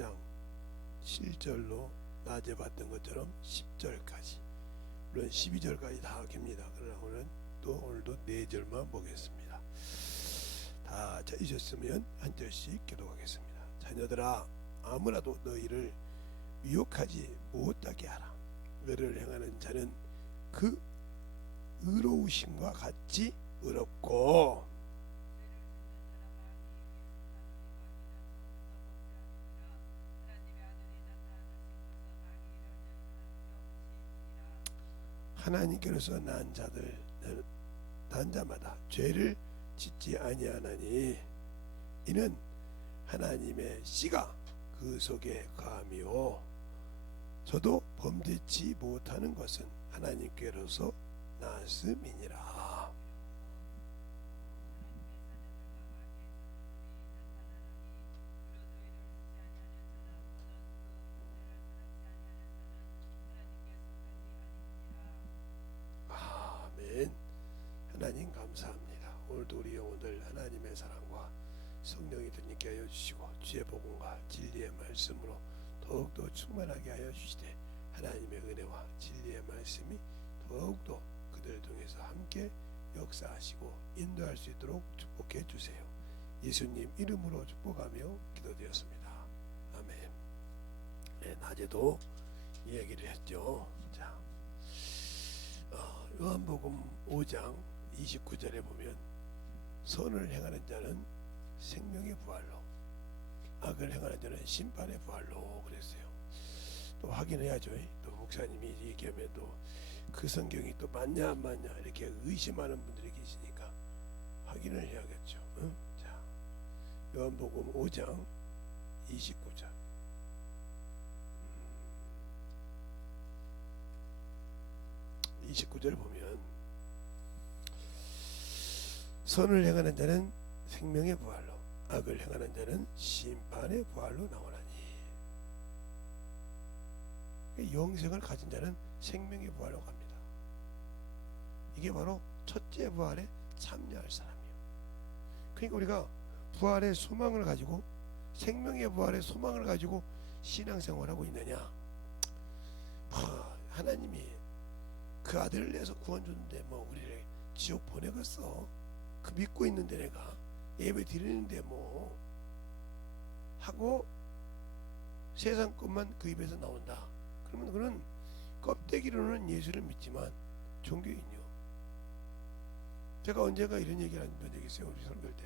4장 7절로 낮에 봤던 것처럼 10절까지, 물론 12절까지 다 깁니다. 그러나 오늘도 4절만 보겠습니다. 다 찾으셨으면 한 절씩 기도하겠습니다. 자녀들아, 아무라도 너희를 미혹하지 못하게 하라. 의를 행하는 자는 그 의로우심과 같이 의롭고, 하나님께로서 난 자마다 죄를 짓지 아니하나니 이는 하나님의 씨가 그 속에 거함이요 저도 범죄치 못하는 것은 하나님께로서 나음이니라. 아멘. 하나님 감사합니다. 오늘도 우리 영혼들 하나님의 사랑과 성령이 드니게 하여 주시고 주의 복음과 진리의 말씀으로 더욱더 충만하게 하여 주시되 하나님의 은혜와 진리의 말씀이 더욱더 그들 통해서 함께 역사하시고 인도할 수 있도록 축복해 주세요. 예수님 이름으로 축복하며 기도되었습니다. 아멘. 네, 낮에도 이야기를 했죠. 자, 요한복음 5장 29절에 보면 선을 행하는 자는 생명의 부활로, 악을 행하는 자는 심판의 부활로 그랬어요. 또 확인해야죠. 또 목사님이 얘기하면 또 그 성경이 또 맞냐 안 맞냐 이렇게 의심하는 분들이 계시니까 확인을 해야겠죠. 응? 자, 요한복음 5장 29절. 29절 보면 선을 행하는 자는 생명의 부활로, 악을 행하는 자는 심판의 부활로 나오나니. 영생을 가진 자는 생명의 부활로 갑니다. 이게 바로 첫째 부활에 참여할 사람이에요. 그러니까 우리가 부활의 소망을 가지고, 생명의 부활의 소망을 가지고 신앙생활하고 있느냐. 하나님이 그 아들을 내서 구원 줬는데 뭐 우리를 지옥 보내겠어? 그 믿고 있는데 내가 예배 드리는데 뭐 하고 세상 것만 그 입에서 나온다. 그러면 그는 껍데기로는 예수를 믿지만 종교인이요. 제가 언제가 이런 얘기를 한 적이 있어요. 우리 설교할 때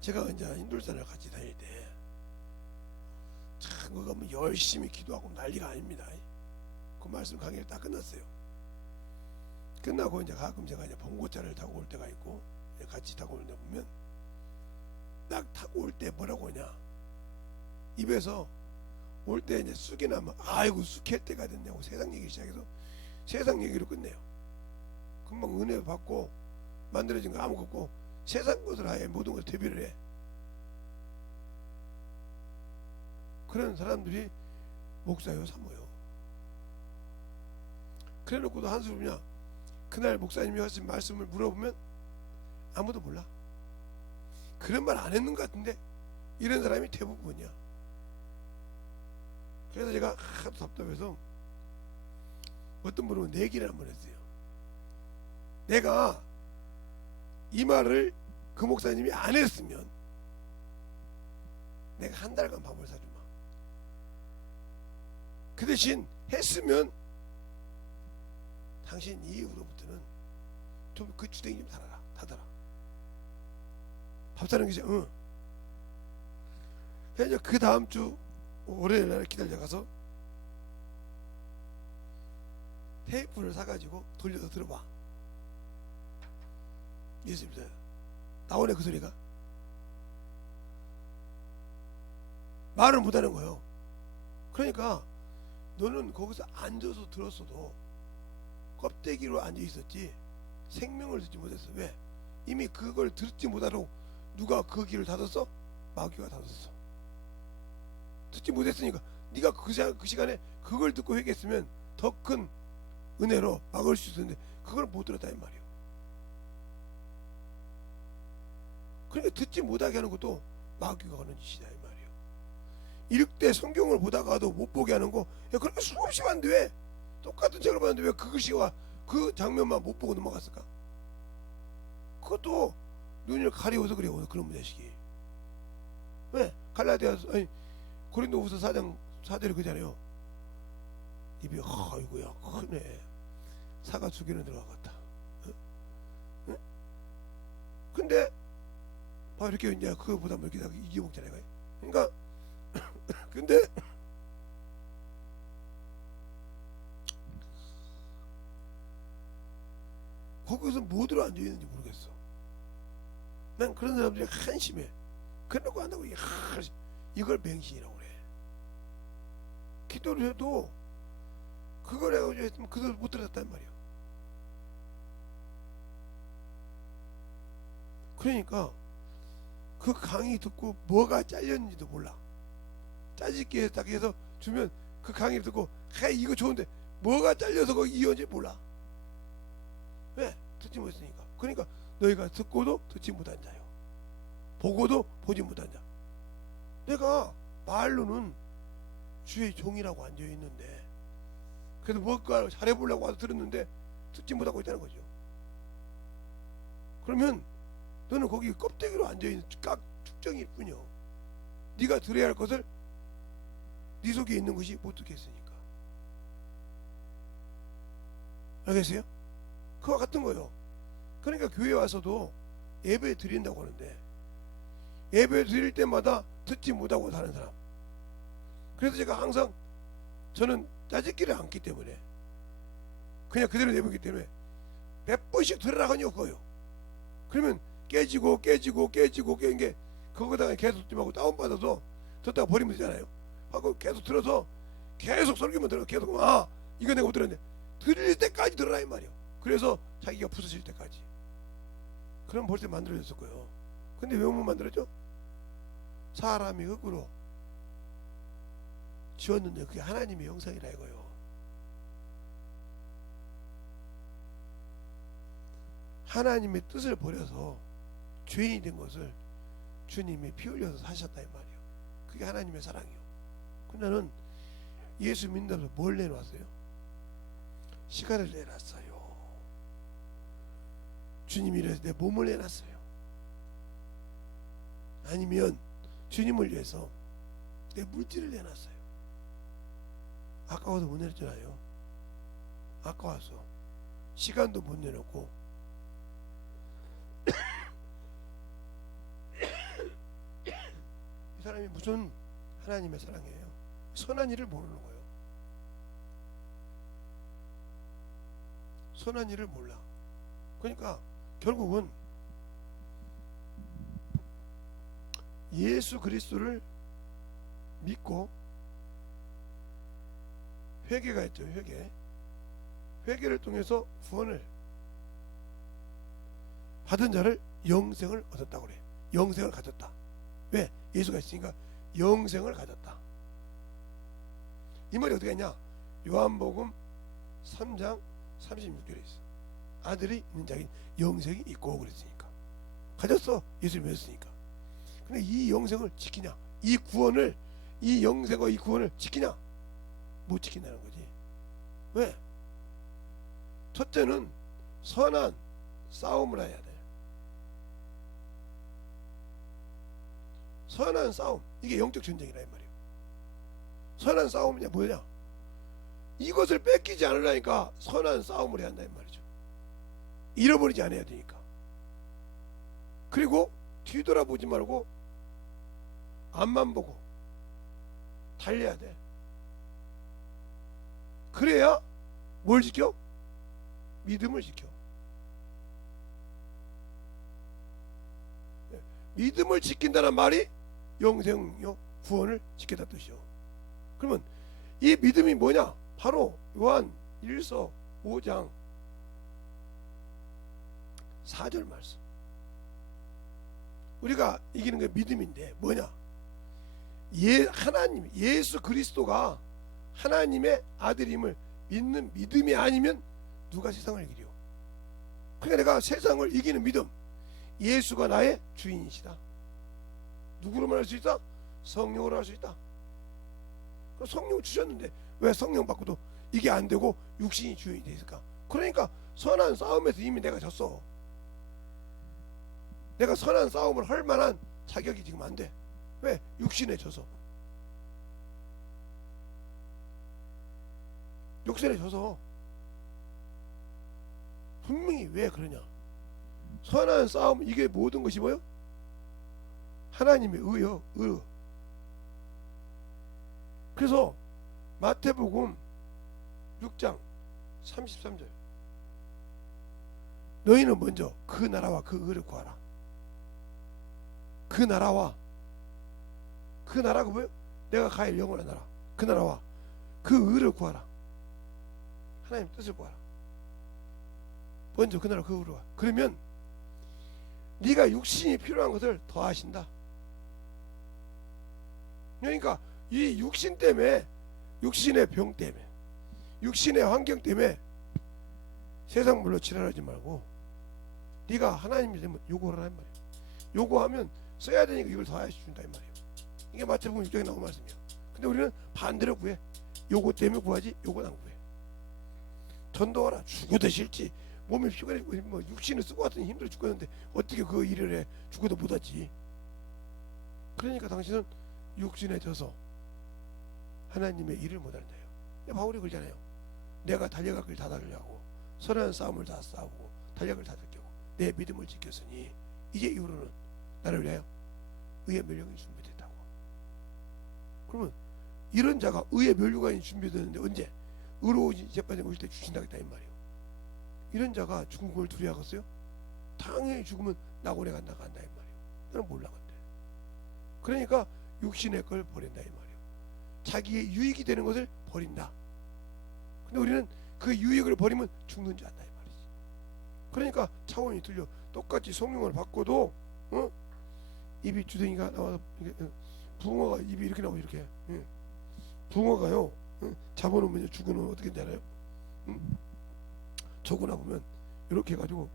제가 언제 인도산을 같이 다닐 때 참 그거 가면 열심히 기도하고 난리가 아닙니다. 그 말씀 강의를 딱 끝났어요. 끝나고 이제 가끔 제가 이제 봉고차를 타고 올 때가 있고 같이 타고 올 때 보면 딱 타고 올 때 뭐라고 하냐, 입에서 올 때 이제 쑥이 나면 아이고 쑥할 때가 됐냐고 세상 얘기 시작해서 세상 얘기로 끝내요. 금방 은혜 받고 만들어진 거 아무것도 없고 세상 것을 아예 모든 걸 대비를 해. 그런 사람들이 목사요 삼어요. 그래 놓고도 한숨이냐, 그날 목사님이 하신 말씀을 물어보면 아무도 몰라. 그런 말 안 했는 것 같은데 이런 사람이 대부분이야. 그래서 제가 하도 답답해서 어떤 분은 내기를 한번 했어요. 내가 이 말을 그 목사님이 안 했으면 내가 한 달간 밥을 사주마. 그 대신 했으면 당신 이후로부터는 좀 그 주댕이 좀 달아라. 닫아라. 밥 사는 게 응. 그래서 그 다음 주 월요일날 기다려가서 테이프를 사가지고 돌려서 들어봐. 예수입니다. 나오네 그 소리가. 말을 못하는 거예요. 그러니까 너는 거기서 앉아서 들었어도 껍데기로 앉아 있었지 생명을 듣지 못했어. 왜? 이미 그걸 듣지 못하도록 누가 그 귀를 닫았어? 마귀가 닫았어. 듣지 못했으니까 네가 그 시간에 그걸 듣고 회개했으면 더 큰 은혜로 막을 수 있었는데 그걸 못 들었다 이 말이에요. 그러니까 듣지 못하게 하는 것도 마귀가 하는 짓이다 이 말이에요. 읽되 성경을 보다가도 못 보게 하는 거, 야, 그렇게 수없이 봤는데 왜 똑같은 책을 봤는데 왜 그 글씨와 그 장면만 못 보고 넘어갔을까? 그것도 눈을 가리워서 그래요. 그런 자식이. 왜? 갈라디아서 아니 고린도후서 4장 4절에 그잖아요. 입이 아이고야 크네. 사과 두 개는 들어가겠다. 응? 근데 이렇게 이제 그거보다 이렇게 이겨먹잖아요. 그러니까 근데 거기서 뭐 들어 앉아 있는지 모르겠어. 난 그런 사람들이 한심해. 그러고 한다고 이걸 맹신이라고 그래. 기도를 해도 그걸 해가지고 했으면 그걸 못 들었단 말이야. 그러니까 그 강의 듣고 뭐가 잘렸는지도 몰라. 짜집기 딱 해서 주면 그 강의를 듣고 이거 좋은데 뭐가 잘려서 거기 이어인지 몰라. 왜? 듣지 못했으니까. 그러니까 너희가 듣고도 듣지 못한 자요, 보고도 보지 못한 자. 내가 말로는 주의 종이라고 앉아있는데, 그래서 뭔가 잘해보려고 와서 들었는데 듣지 못하고 있다는 거죠. 그러면 너는 거기 껍데기로 앉아있는 깍 축정일 뿐이요. 네가 들어야 할 것을 네 속에 있는 것이 못 듣겠으니까. 알겠어요? 그와 같은 거예요. 그러니까 교회 와서도 예배 드린다고 하는데 예배 드릴 때마다 듣지 못하고 사는 사람. 그래서 제가 항상 저는 짜집기를 않기 때문에 그냥 그대로 내보기 때문에 몇 번씩 들으라 하니 없어요. 그러면 깨지고 깨진 게 그거다가 계속 좀 하고 다운받아서 듣다가 버리면 되잖아요. 하고 계속 들어서 계속 설교만 들어 계속 이거 내가 못 들었는데 들릴 때까지 들으라 이 말이요. 그래서 자기가 부서질 때까지. 그럼 벌써 만들어졌을 거예요. 근데 왜 못 만들어져? 사람이 흙으로 지었는데 그게 하나님의 형상이라 이거요. 하나님의 뜻을 버려서 죄인이 된 것을 주님이 피 흘려서 사셨다 이 말이에요. 그게 하나님의 사랑이요. 근데 나는 예수 믿는다면서 뭘 내놓았어요? 시간을 내놨어요. 주님이 이래서 내 몸을 내놨어요. 아니면 주님을 위해서 내 물질을 내놨어요. 아까워서 못 내놨잖아요. 아까워서 시간도 못 내놓고 이 사람이 무슨 하나님의 사랑이에요? 선한 일을 모르는 거예요. 선한 일을 몰라. 그러니까 결국은 예수 그리스도를 믿고 회개가 있죠. 회개를 통해서 구원을 받은 자를 영생을 얻었다고 그래. 영생을 가졌다. 왜? 예수가 있으니까 영생을 가졌다. 이 말이 어떻게 했냐? 요한복음 3장 36절에 있어. 아들이 있는 자에게 영생이 있고 그랬으니까. 가졌어. 예수를 믿었으니까. 근데 이 영생을 지키냐? 이 구원을, 이 영생과 이 구원을 지키냐? 못 지킨다는 거지. 왜? 첫째는 선한 싸움을 해야 돼. 선한 싸움. 이게 영적 전쟁이라 이 말이에요. 선한 싸움이냐 뭐냐? 이것을 뺏기지 않으려니까 선한 싸움을 해야 한다 이 말이죠. 잃어버리지 않아야 되니까. 그리고 뒤돌아보지 말고 앞만 보고 달려야 돼. 그래야 뭘 지켜? 믿음을 지켜. 믿음을 지킨다는 말이 영생요 구원을 지켰다 뜻이요. 그러면 이 믿음이 뭐냐? 바로 요한 1서 5장 4절 말씀. 우리가 이기는 게 믿음인데 뭐냐? 하나님 예수 그리스도가 하나님의 아들임을 믿는 믿음이 아니면 누가 세상을 이기려? 그러니까 내가 세상을 이기는 믿음. 예수가 나의 주인이시다. 누구로 말할 수 있다? 성령으로 할 수 있다. 성령 주셨는데 왜 성령 받고도 이게 안 되고 육신이 주인이 되니까. 그러니까 선한 싸움에서 이미 내가 졌어. 내가 선한 싸움을 할 만한 자격이 지금 안 돼. 왜? 육신에 져서. 육신에 져서. 분명히 왜 그러냐? 선한 싸움, 이게 모든 것이 뭐요? 하나님의 의요, 의. 그래서 마태복음 6장 33절, 너희는 먼저 그 나라와 그 의를 구하라. 그 나라와, 그 나라가 뭐예요? 내가 가야 영원한 나라. 그 나라와 그 의를 구하라. 하나님 뜻을 구하라. 먼저 그 나라 그 의를 구하라. 그러면 네가 육신이 필요한 것을 더하신다. 그러니까 이 육신 때문에, 육신의 병 때문에, 육신의 환경 때문에 세상 물로 지랄하지 말고 네가 하나님이 되면 요구를 하란 말이에요. 요구하면 써야 되니까 이걸 더하여 준다 이 말이에요. 이게 마태복음 6장에 나온 말씀이야. 근데 우리는 반대로 구해. 요거 때문에 구하지 요건 안 구해. 전도하라. 죽어도 싫지. 몸이 피곤해지고 뭐 육신을 쓰고 왔더니 힘들어 죽겠는데 어떻게 그 일을 해. 죽어도 못하지. 그러니까 당신은 육신에 져서 하나님의 일을 못하는 자예요. 바울이 그러잖아요. 내가 달려갈 길 다 달려가고 선한 싸움을 다 싸우고 달려갈 다 달려고 내 믿음을 지켰으니 이제 이후로는 나를 위하여 의의 멸류관이 준비됐다고. 그러면 이런 자가 의의 멸류관이 준비되는데 언제? 의로우신 재판에 오실 때 주신다겠다 이 말이에요. 이런 자가 죽은 걸 두려워하겠어요? 당연히 죽으면 낙원에 간다 이 말이에요. 나는 몰라 근데. 그러니까 육신의 걸 버린다 이 말이에요. 자기의 유익이 되는 것을 버린다. 근데 우리는 그 유익을 버리면 죽는 줄 안다 이 말이지. 그러니까 차원이 틀려. 똑같이 성령을 받고도 입이 주둥이가 나와서 붕어가 입이 이렇게 나오고 이렇게. 붕어가요 잡아놓으면 죽어놓으면 어떻게 되나요? 저거나 보면 이렇게 해가지고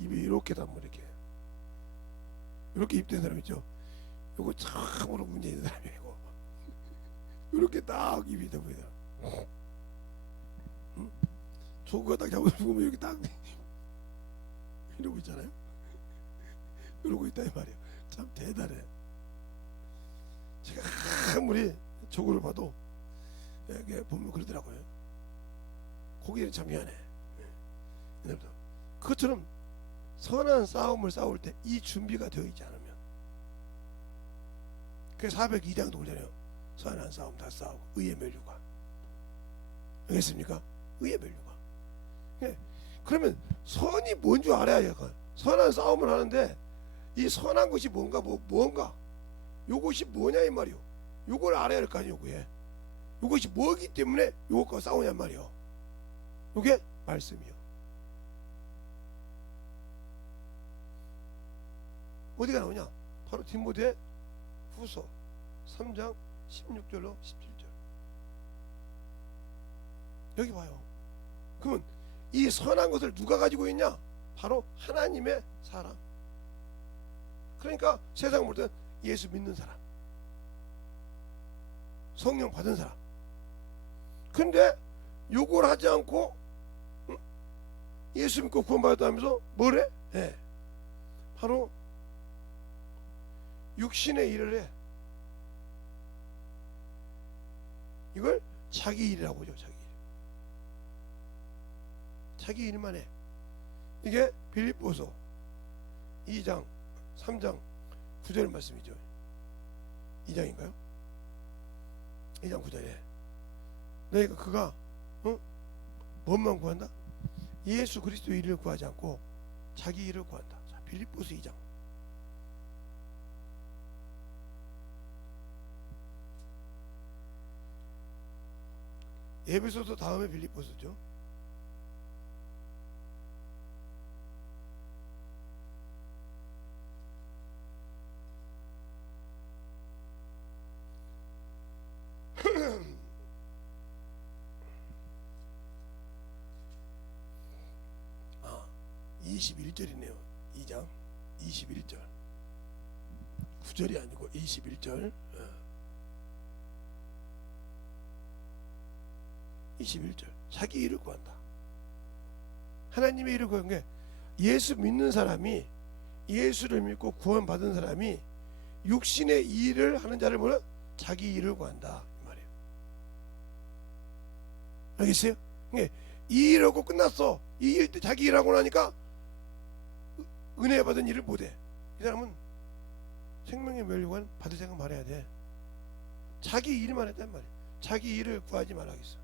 입이 이렇게 닿으면 이렇게 입된 사람 있죠. 요거 참으로 문제 있는 사람이고 이렇게 딱 입이 돼 보이더라. 저거가 딱 잡아서 죽으면 이렇게 딱 이러고 있잖아요. 이러고 있다 이 말이에요. 참 대단해. 제가 아무리 저거를 봐도 이게 보면 그러더라고요. 고기는 참 미안해. 그것처럼 선한 싸움을 싸울 때 이 준비가 되어 있지 않으면, 그래서 402장도 그러잖아요. 선한 싸움 다 싸우고 의의 멸류관. 알겠습니까? 의의 멸류관. 그러면 선이 뭔 줄 알아야 약간 선한 싸움을 하는데 이 선한 것이 뭔가 요것이 뭐냐 이 말이요. 요걸 알아야 할 거 아니에요. 요것이 뭐기 때문에 요것과 싸우냐 말이요. 요게 말씀이요. 어디가 나오냐? 바로 디모데 후서 3장 16절로 17절. 여기 봐요. 그러면 이 선한 것을 누가 가지고 있냐? 바로 하나님의 사람. 그러니까 세상 볼 때는 예수 믿는 사람, 성령 받은 사람. 근데 요걸 하지 않고 예수 믿고 구원받았다면서 뭐래? 바로 육신의 일을 해. 이걸 자기 일이라고 하죠. 자기 일만 해. 이게 빌립보서 2장 3장 9절 말씀이죠. 2장인가요? 2장 9절에 너희가 그가 뭔만 구한다? 예수 그리스도 일을 구하지 않고 자기 일을 구한다. 자, 빌립보서 2장. 에베소서 다음에 빌립보서죠. 아, 21절이네요. 2장 21절. 9절이 아니고 21절. 21절 자기 일을 구한다. 하나님의 일을 구한 게 예수 믿는 사람이, 예수를 믿고 구원받은 사람이 육신의 일을 하는 자를 뭐라? 자기 일을 구한다 이 말이에요. 알겠어요? 이 일하고 끝났어. 이 일 때 자기 일하고 나니까 은혜 받은 일을 못해. 이 사람은 생명의 멸류관 받을 생각 말해야 돼. 자기 일만 했단 말이야. 자기 일을 구하지 말라겠어.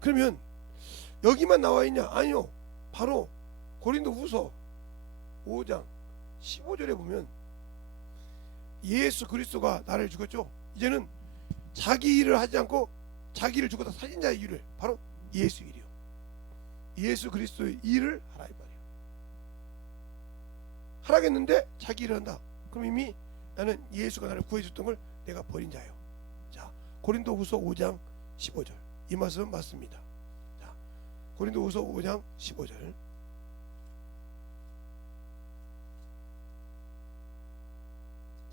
그러면 여기만 나와 있냐? 아니요. 바로 고린도후서 5장 15절에 보면 예수 그리스도가 나를 죽였죠. 이제는 자기 일을 하지 않고 자기를 죽었다 살린 자의 일을, 바로 예수 일이요. 예수 그리스도의 일을 하라 이 말이에요. 하라겠는데 자기 일을 한다. 그럼 이미 나는 예수가 나를 구해줬던 걸 내가 버린 자예요. 자, 고린도후서 5장 15절 이 말씀은 맞습니다. 자, 고린도후서 5장 15절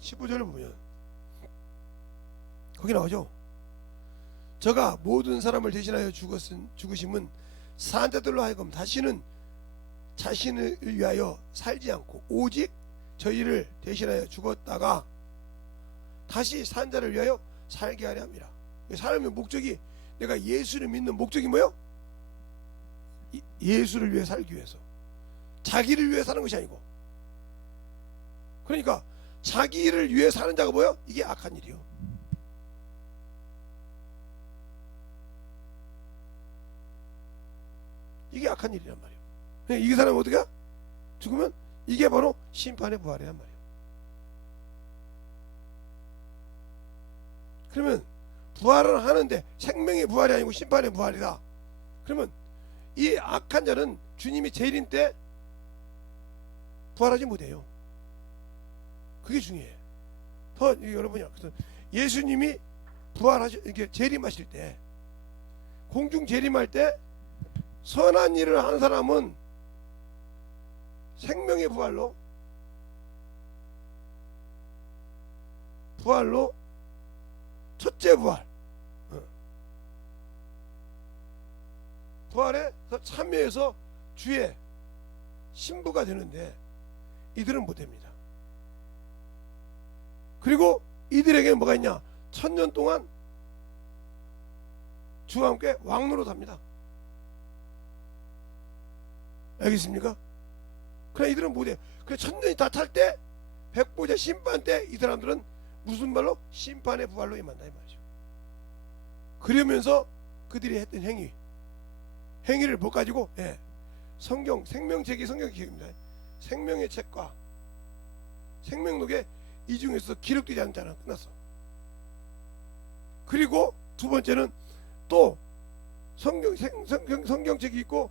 15절을 보면 거기 나오죠. 저가 모든 사람을 대신하여 죽으심은 산자들로 하여금 다시는 자신을 위하여 살지 않고 오직 저희를 대신하여 죽었다가 다시 산자를 위하여 살게 하려 합니다. 사람의 목적이, 내가 예수를 믿는 목적이 뭐예요? 예수를 위해 살기 위해서, 자기를 위해 사는 것이 아니고. 그러니까 자기를 위해 사는 자가 뭐예요? 이게 악한 일이요. 이게 악한 일이란 말이에요. 이 사람은 어떻게? 죽으면 이게 바로 심판의 부활이란 말이에요. 그러면 부활을 하는데 생명의 부활이 아니고 심판의 부활이다. 그러면 이 악한 자는 주님이 재림 때 부활하지 못해요. 그게 중요해요. 더 여러분이 예수님이 이렇게 재림하실 때, 공중 재림할 때 선한 일을 한 사람은 생명의 부활로 첫째 부활에서 참여해서 주의 신부가 되는데 이들은 못됩니다. 그리고 이들에게 뭐가 있냐? 1000년 동안 주와 함께 왕노로 삽니다. 알겠습니까? 그래 이들은 못해. 그래 1000년이 다 찰 때, 백보자 심판 때 이 사람들은 무슨 말로? 심판의 부활로 임한다 이 말이죠. 그러면서 그들이 했던 행위를 못 가지고, 생명책이 성경책입니다. 생명의 책과 생명록에 이 중에서 기록되지 않은 자는 끝났어. 그리고 두 번째는 또 성경책이 있고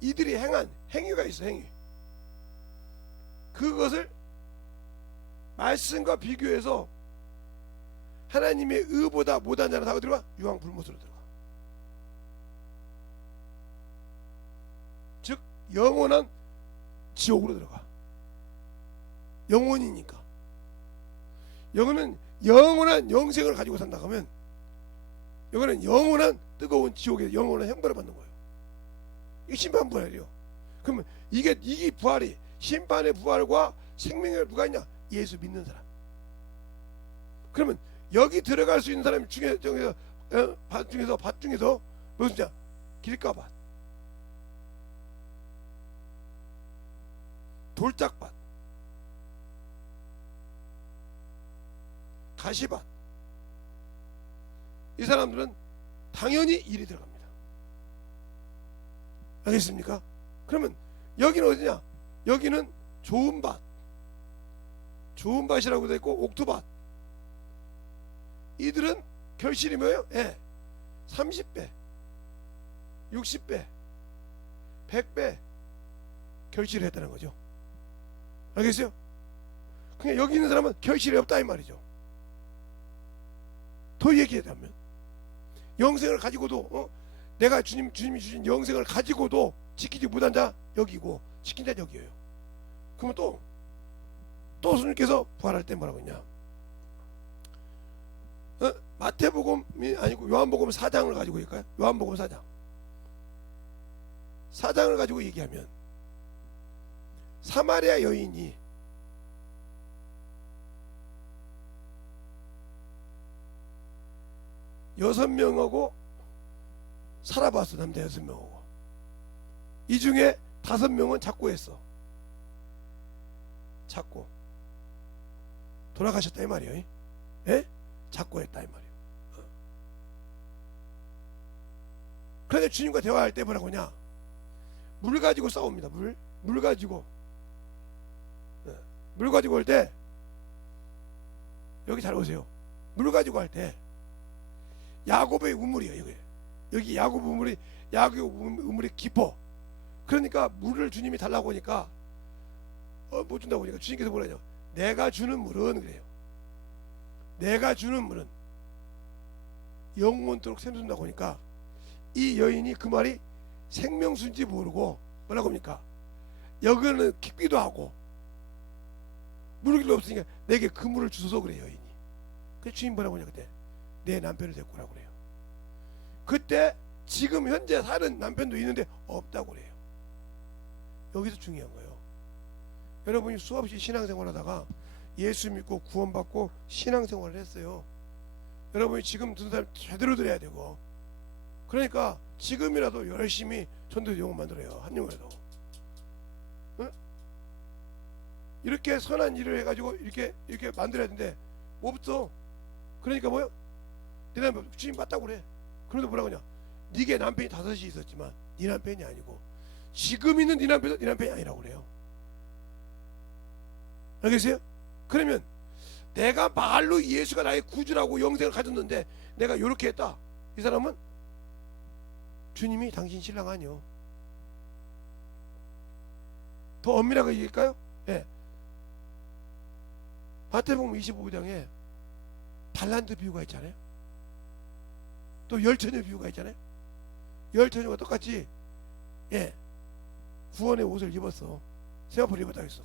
이들이 행한 행위가 있어. 그것을 말씀과 비교해서 하나님의 의보다 못한 자는 다 어디로 가? 유황 불못으로 들어가. 즉 영원한 지옥으로 들어가. 영원이니까. 영혼은 영원한 영생을 가지고 산다 하면 이거는 영원한 뜨거운 지옥에 영원한 형벌을 받는 거예요. 이게 심판 부활이에요. 그러면 이게 부활이, 심판의 부활과 생명의 누가 있냐? 예수 믿는 사람. 그러면 여기 들어갈 수 있는 사람 중에서 밭 중에서 무엇이냐? 길가밭, 돌짝밭, 가시밭, 이 사람들은 당연히 일이 들어갑니다. 알겠습니까? 그러면 여기는 어디냐? 여기는 좋은 밭이라고 되어 있고 옥토밭. 이들은 결실이 뭐예요? 30배, 60배, 100배 결실을 했다는 거죠. 알겠어요? 그냥 여기 있는 사람은 결실이 없다 이 말이죠. 더 얘기하자면 영생을 가지고도 내가 주님이 주신 영생을 가지고도 지키지 못한 자 여기고 지킨 자 여기예요. 그러면 또 스님께서 부활할 때 뭐라고 했냐? 마태복음이 아니고 요한복음 4장을 가지고 얘기할까요? 요한복음 4장 4장을 가지고 얘기하면 사마리아 여인이 여섯 명하고 살아봤어. 남자 6명하고. 이 중에 5명은 작고했어. 작고 돌아가셨다 이 말이에요. 예? 작고했다 이 말이에요. 그런데 주님과 대화할 때 뭐라고 하냐? 물 가지고 싸웁니다. 물 가지고 물 가지고 올 때 여기 잘 보세요. 물 가지고 할 때 야곱의 우물이에요. 여기 야곱 우물이 깊어. 그러니까 물을 주님이 달라고 하니까 못 준다고 하니까 주님께서 뭐라냐? 내가 주는 물은 그래요. 내가 주는 물은 영원토록 샘솟는다고 하니까 이 여인이 그 말이 생명수인지 모르고 뭐라고 합니까? 여기는 깊기도 하고 물을 길도 없으니까 내게 그 물을 주소서 그래요. 여인이. 그래서 주님 뭐라고 하냐 그때? 내 남편을 데리고 오라고 그래요. 그때 지금 현재 사는 남편도 있는데 없다고 그래요. 여기서 중요한 거예요. 여러분이 수없이 신앙생활 하다가 예수 믿고 구원받고 신앙생활을 했어요. 여러분이 지금 듣는 사람 제대로 들어야 되고, 그러니까 지금이라도 열심히 전도 용어 만들어요. 한 용어라도. 응? 이렇게 선한 일을 해가지고 이렇게 만들어야 되는데 뭐부터? 그러니까 뭐요? 내 남편 주님 맞다고 그래. 그런데 뭐라고 하냐? 네게 남편이 5이 있었지만 네 남편이 아니고 지금 있는 네 남편도 네 남편이 아니라고 그래요. 알겠어요? 그러면 내가 말로 예수가 나의 구주라고 영생을 가졌는데 내가 이렇게 했다. 이 사람은 주님이 당신 신랑 아니요. 더 엄밀하게 얘기할까요? 예. 마태복음 25장에 달란트 비유가 있잖아요. 또 열처녀 비유가 있잖아요. 열처녀가 똑같이 구원의 옷을 입었어. 세마포를 입었다 했어.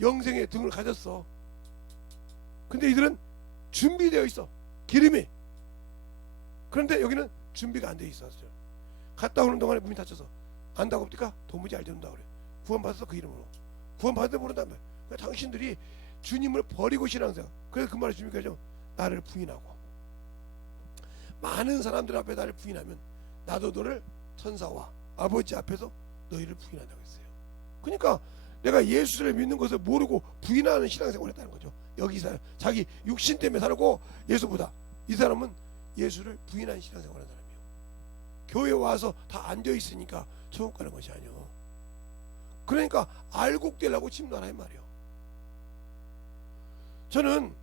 영생의 등을 가졌어. 근데 이들은 준비되어 있어. 기름이. 그런데 여기는 준비가 안 돼 있었어요. 갔다 오는 동안에 문이 닫혀서 안다고 합니까? 도무지 알지 않는다 그래. 구원받았어 그 이름으로. 구원받았는데 모른단 말이야. 그러니까 당신들이 주님을 버리고 신앙생활. 그래서 그 말을 주님께서 좀 나를 부인하고 많은 사람들 앞에 나를 부인하면 나도 너를 천사와 아버지 앞에서 너희를 부인한다고 했어요. 그러니까 내가 예수를 믿는 것을 모르고 부인하는 신앙생활을 했다는 거죠. 여기 사람 자기 육신 때문에 살고 예수보다 이 사람은 예수를 부인한 신앙생활을 하는 사람이에요. 교회 와서 다 앉아있으니까 천국 가는 것이 아니요. 그러니까 알곡되려고 침노하라 이 말이에요. 저는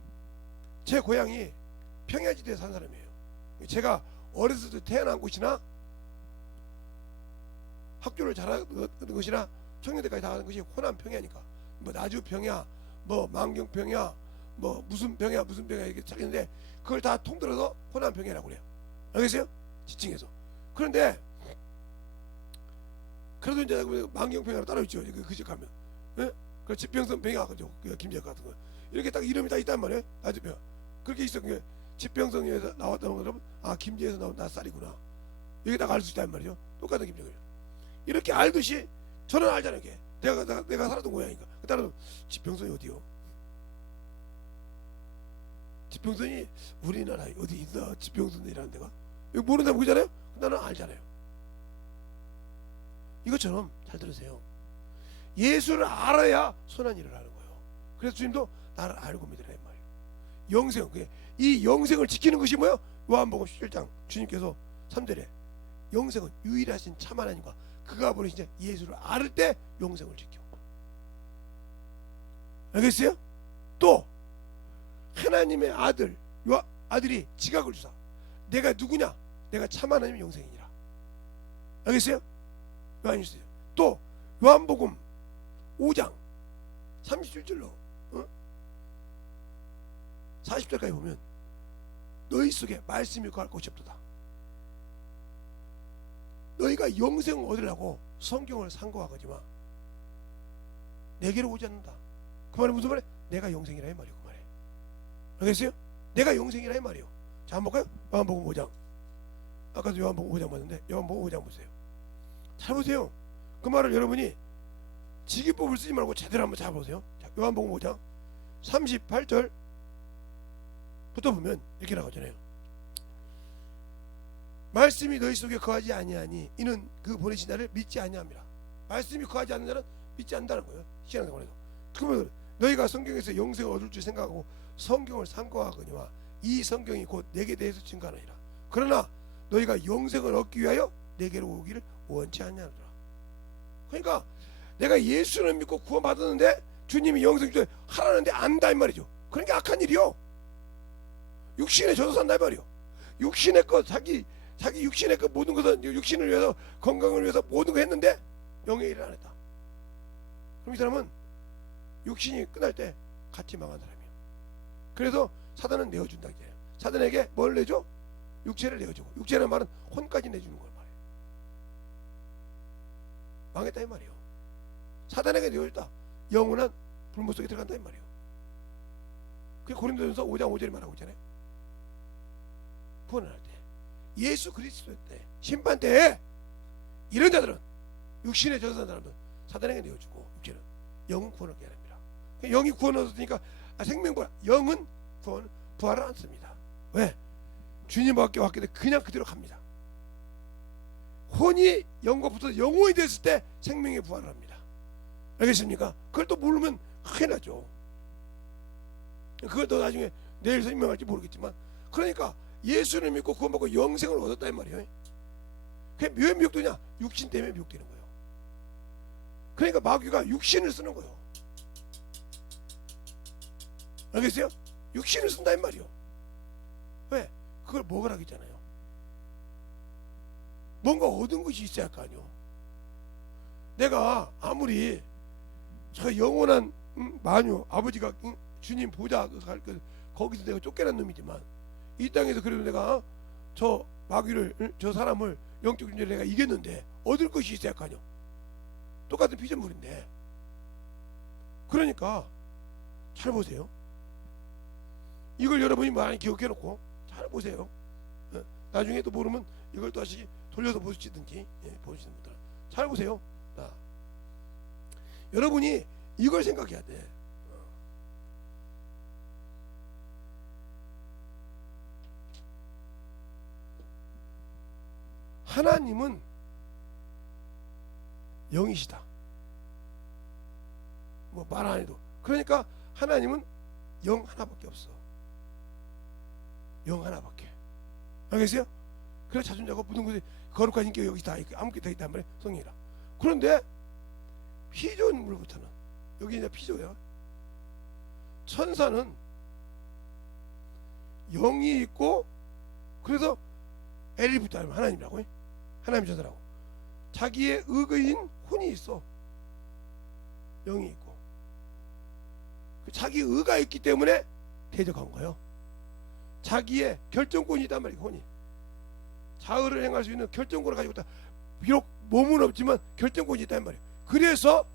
제 고향이 평야지대에 산 사람이에요. 제가 어렸을 때 태어난 곳이나 학교를 잘하는 것이나 청년대까지 다 가는 것이 호남 평야니까 뭐 나주 평야, 뭐 망경 평야, 뭐 무슨 평야 이렇게 찾는데 그걸 다 통틀어서 호남 평야라고 그래요. 알겠어요? 지칭해서. 그런데 그래도 이제 망경 평야로 따로 있죠. 그 집 가면, 예? 그 지평선 평야 그죠? 김제 같은 거 이렇게 딱 이름이 다 있단 말이에요. 나주 평야 그렇게 있어. 그게 지평선에서 나왔다는 거 여러분, 아 김제에서 나온 낯살이구나. 여기 딱 알 수 있단 말이죠. 똑같은 김제예요. 이렇게 알듯이 저는 알잖아요. 이게 내가 살았던 고향이니까. 따라서 지평선이 어디요? 지평선이 우리나라에 어디 있나? 지평선이라는 데가 여기 모르는 사람 보잖아요. 나는 알잖아요. 이것처럼 잘 들으세요. 예수를 알아야 선한 일을 하는 거예요. 그래서 주님도 나를 알고 믿으라 이 말이에요. 영생, 이 영생을 지키는 것이 뭐예요? 요한복음 17장 주님께서 3절에 영생은 유일하신 참 하나님과 그가 보내신 예수를 알을 때 영생을 지켜. 알겠어요? 또 하나님의 아들이 지각을 주사 내가 누구냐? 내가 참 하나님의 영생이니라. 알겠어요? 요한일서. 또 요한복음 5장 37절로 40절까지 보면 너희 속에 말씀이 거할 곳이 없도다. 너희가 영생을 얻으려고 성경을 상고하거지만 내게로 오지 않는다. 그 말은 무슨 말이야? 내가 영생이라 이 말이야. 그 말이야. 알겠어요? 내가 영생이라 이 말이에요. 자, 한번 볼까요? 요한복음 5장. 아까도 요한복음 5장 봤는데 요한복음 5장 보세요. 잘 보세요. 그 말을 여러분이 지기법을 쓰지 말고 제대로 한번 잘 보세요. 자, 요한복음 5장 38절부터 보면 이렇게 나오잖아요. 말씀이 너희 속에 거하지 아니하니 이는 그 보내신 자를 믿지 아니함이라. 말씀이 거하지 않는 자는 믿지 않는다는 거예요. 시간을 보내서. 그러면 너희가 성경에서 영생을 얻을 줄 생각하고 성경을 상고하거니와 이 성경이 곧 내게 대해서 증거하느니라. 그러나 너희가 영생을 얻기 위하여 내게로 오기를 원치 않냐더라. 그러니까 내가 예수를 믿고 구원받았는데 주님이 영생 주에 하라는데 안다 이 말이죠. 그러니까 악한 일이요. 육신에 젖어 산다 이 말이요. 육신의 것 자기 육신의 것 모든 것은 육신을 위해서 건강을 위해서 모든 거 했는데 영의 일을 안 했다. 그럼 이 사람은 육신이 끝날 때 같이 망한 사람이에요. 그래서 사단은 내어준다 이제. 사단에게 뭘 내줘? 육체를 내어주고, 육체라는 말은 혼까지 내주는 걸 말이에요. 망했다 이 말이에요. 사단에게 내어줬다. 영원한 불못 속에 들어간다 이 말이에요. 그게 고린도전서 5장 5절에 말하고 있잖아요. 구원을 할 때, 예수 그리스도 때, 심판 때에 이런 자들은 육신에 젖어 산 사람은 사단에게 내어주고, 육체는 영은 구원을 얻게 됩니다. 영이 구원을 얻으니까 생명보다 영은 부활을 않습니다. 왜? 주님밖에 왔기 때문에 그냥 그대로 갑니다. 혼이 영과 붙어서 영혼이 됐을 때 생명의 부활을 합니다. 알겠습니까? 그걸 또 모르면 큰일 나죠. 그걸 또 나중에 내일 설명할지 모르겠지만, 그러니까 예수를 믿고 구원받고 영생을 얻었다 이 말이에요. 그게 왜 미혹되냐? 육신 때문에 미혹되는 거예요. 그러니까 마귀가 육신을 쓰는 거예요. 알겠어요? 육신을 쓴다 이 말이에요. 왜? 그걸 먹으라고 했잖아요. 뭔가 얻은 것이 있어야 할 거 아니에요. 내가 아무리 저 영원한 마녀 아버지가 주님 보자 거기서 내가 쫓겨난 놈이지만 이 땅에서 그래도 내가 저 마귀를 저 사람을 영적 존재를 내가 이겼는데 얻을 것이 있어야 할 거 아니에요. 똑같은 피조물인데. 그러니까 잘 보세요. 이걸 여러분이 많이 기억해 놓고 잘 보세요. 나중에 또 모르면 이걸 또 다시 돌려서 보시든지 보시는 분들 잘 보세요. 여러분이 이걸 생각해야 돼. 하나님은 영이시다. 뭐 말 안 해도. 그러니까 하나님은 영 하나밖에 없어. 영 하나밖에. 알겠어요? 그래서 자존자고 모든 것이 거룩한 인격이 여기 다 있고 아무게 다 있단 말이에요. 성령이라. 그런데 피조물부터는 여기 이제 피조야. 천사는 영이 있고 그래서 엘리부터 하면 하나님이라고 해. 하나님 천사라고. 자기의 의거인 혼이 있어. 영이 있고. 자기 의가 있기 때문에 대적한 거예요. 자기의 결정권이 있단 말이에요. 혼이. 자의를 행할 수 있는 결정권을 가지고 있다. 비록 몸은 없지만 결정권이 있단 말이에요. 그래서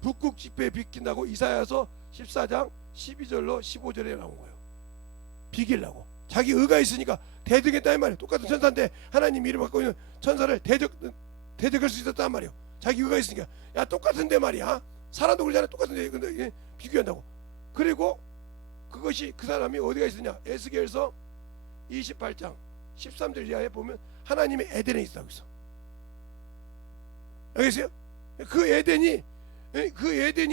북극 지폐에 비킨다고 이사야서 14장 12절로 15절에 나온 거예요. 비기려고. 자기 의가 있으니까 대적했단 말이에요. 똑같은 천사인데 하나님 이름 갖고 있는 천사를 대적할 수 있었단 말이에요. 자기 의가 있으니까. 야 똑같은데 말이야. 사람도 그러잖아요. 똑같은데 근데 비교한다고. 그리고 그것이 그 사람이 어디가 있으냐? 에스겔서 28장 13절 이하에 보면 하나님의 에덴에 있다고 있어. 알겠어요? 그 에덴이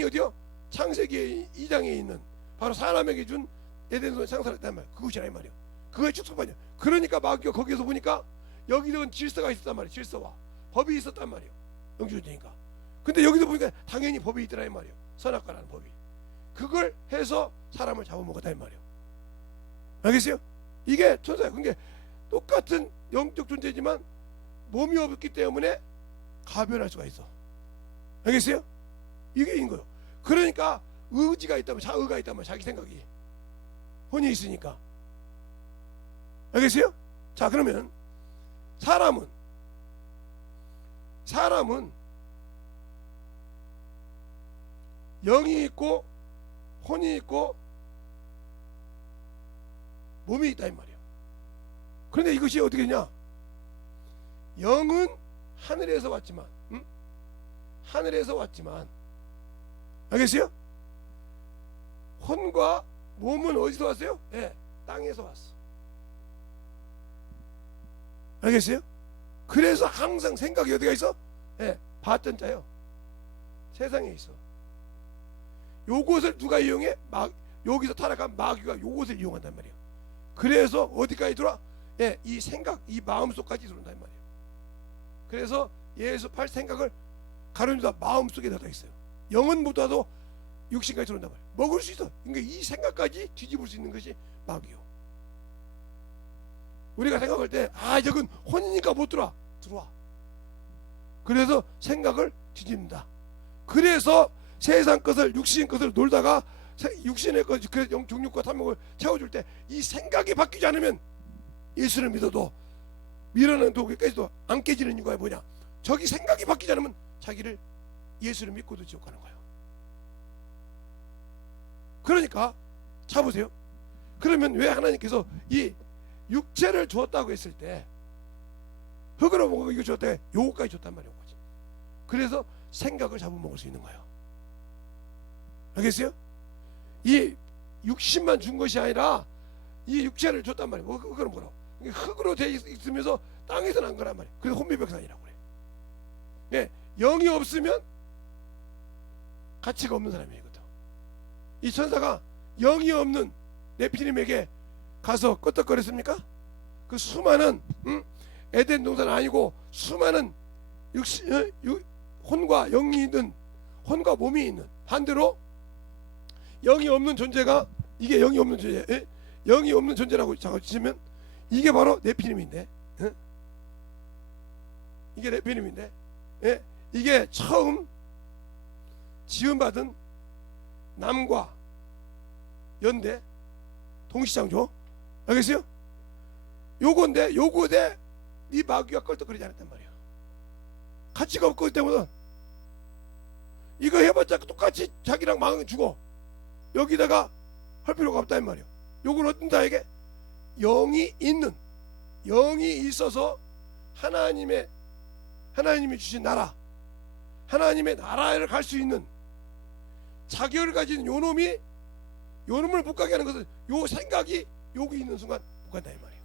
어디요? 창세기 2장에 있는 바로 사람에게 준 에덴에서 창설했단 말이야. 그것이라 이 말이야. 그거의 축소판이야. 그러니까 마귀가 거기서 보니까 여기는 질서가 있었단 말이야. 질서와 법이 있었단 말이야. 영주주니까. 근데 여기서 보니까 당연히 법이 있더라 이 말이야. 선악과라는 법이. 그걸 해서 사람을 잡아먹었다 이 말이야. 알겠어요? 이게 천사야. 그게 똑같은 영적 존재지만 몸이 없기 때문에 가변할 수가 있어. 알겠어요? 이게 인 거예요. 그러니까 의지가 있다면 자의가 있다면 자기 생각이 혼이 있으니까. 알겠어요? 자 그러면 사람은 영이 있고 혼이 있고 몸이 있다 이 말이야. 그런데 이것이 어떻게 되냐? 영은 하늘에서 왔지만, 하늘에서 왔지만, 알겠어요? 혼과 몸은 어디서 왔어요? 예, 땅에서 왔어. 알겠어요? 그래서 항상 생각이 어디가 있어? 예, 봤던 자요. 세상에 있어. 요것을 누가 이용해? 여기서 타락한 마귀가 요것을 이용한단 말이에요. 그래서 어디까지 들어와? 예, 이 생각, 이 마음속까지 들어온단 말이에요. 그래서 예수 팔 생각을 가려주다 마음속에 넣어 있어요. 영은 못 와도 육신까지 들어온단 말이에요. 먹을 수 있어. 그러니까 이 생각까지 뒤집을 수 있는 것이 마귀요. 우리가 생각할 때 이건 혼이니까 못 들어와. 그래서 생각을 뒤집는다. 그래서 세상 것을, 육신 것을 놀다가 육신의 것, 그 정욕과 탐욕을 채워줄 때 이 생각이 바뀌지 않으면 예수를 믿어도 밀어넣은 독에까지도 안 깨지는 이유가 뭐냐? 저기 생각이 바뀌지 않으면 자기를 예수를 믿고도 지옥 가는 거예요. 그러니까 자 보세요. 그러면 왜 하나님께서 이 육체를 주었다고 했을 때, 흙으로 먹고 이거 줬다, 요거까지 줬단 말이에요. 그래서 생각을 잡아먹을 수 있는 거예요. 알겠어요? 이 육신만 준 것이 아니라 이 육체를 줬단 말이에요. 흙으로 뭐라고? 흙으로 되어 있으면서 땅에서 난 거란 말이에요. 그래서 혼미백산이라고 그래요. 예, 영이 없으면 가치가 없는 사람이거든. 이 천사가 영이 없는 네피림에게 가서 끄떡거렸습니까? 그 수많은 에덴 동산 아니고 수많은 혼과 영이 있는, 혼과 몸이 있는, 반대로 영이 없는 존재가, 이게 영이 없는 존재, 영이 없는 존재라고 치면 이게 바로 네피림인데, 이게 네피림인데, 이게 처음 지음받은 남과 연대 동시창조, 알겠어요? 요건데 요거대 이 마귀가 껄떡거리지 않았단 말이에요. 가치가 없기 때문에 이거 해봤자 똑같이 자기랑 망 죽어. 여기다가 할 필요가 없다 이 말이에요. 요걸 어떤 자에게? 영이 있는, 영이 있어서 하나님이 주신 나라, 하나님의 나라를 갈 수 있는 자격을 가진 요놈이, 요놈을 못 가게 하는 것은 요 생각이 여기 있는 순간 못 간다 이 말이에요.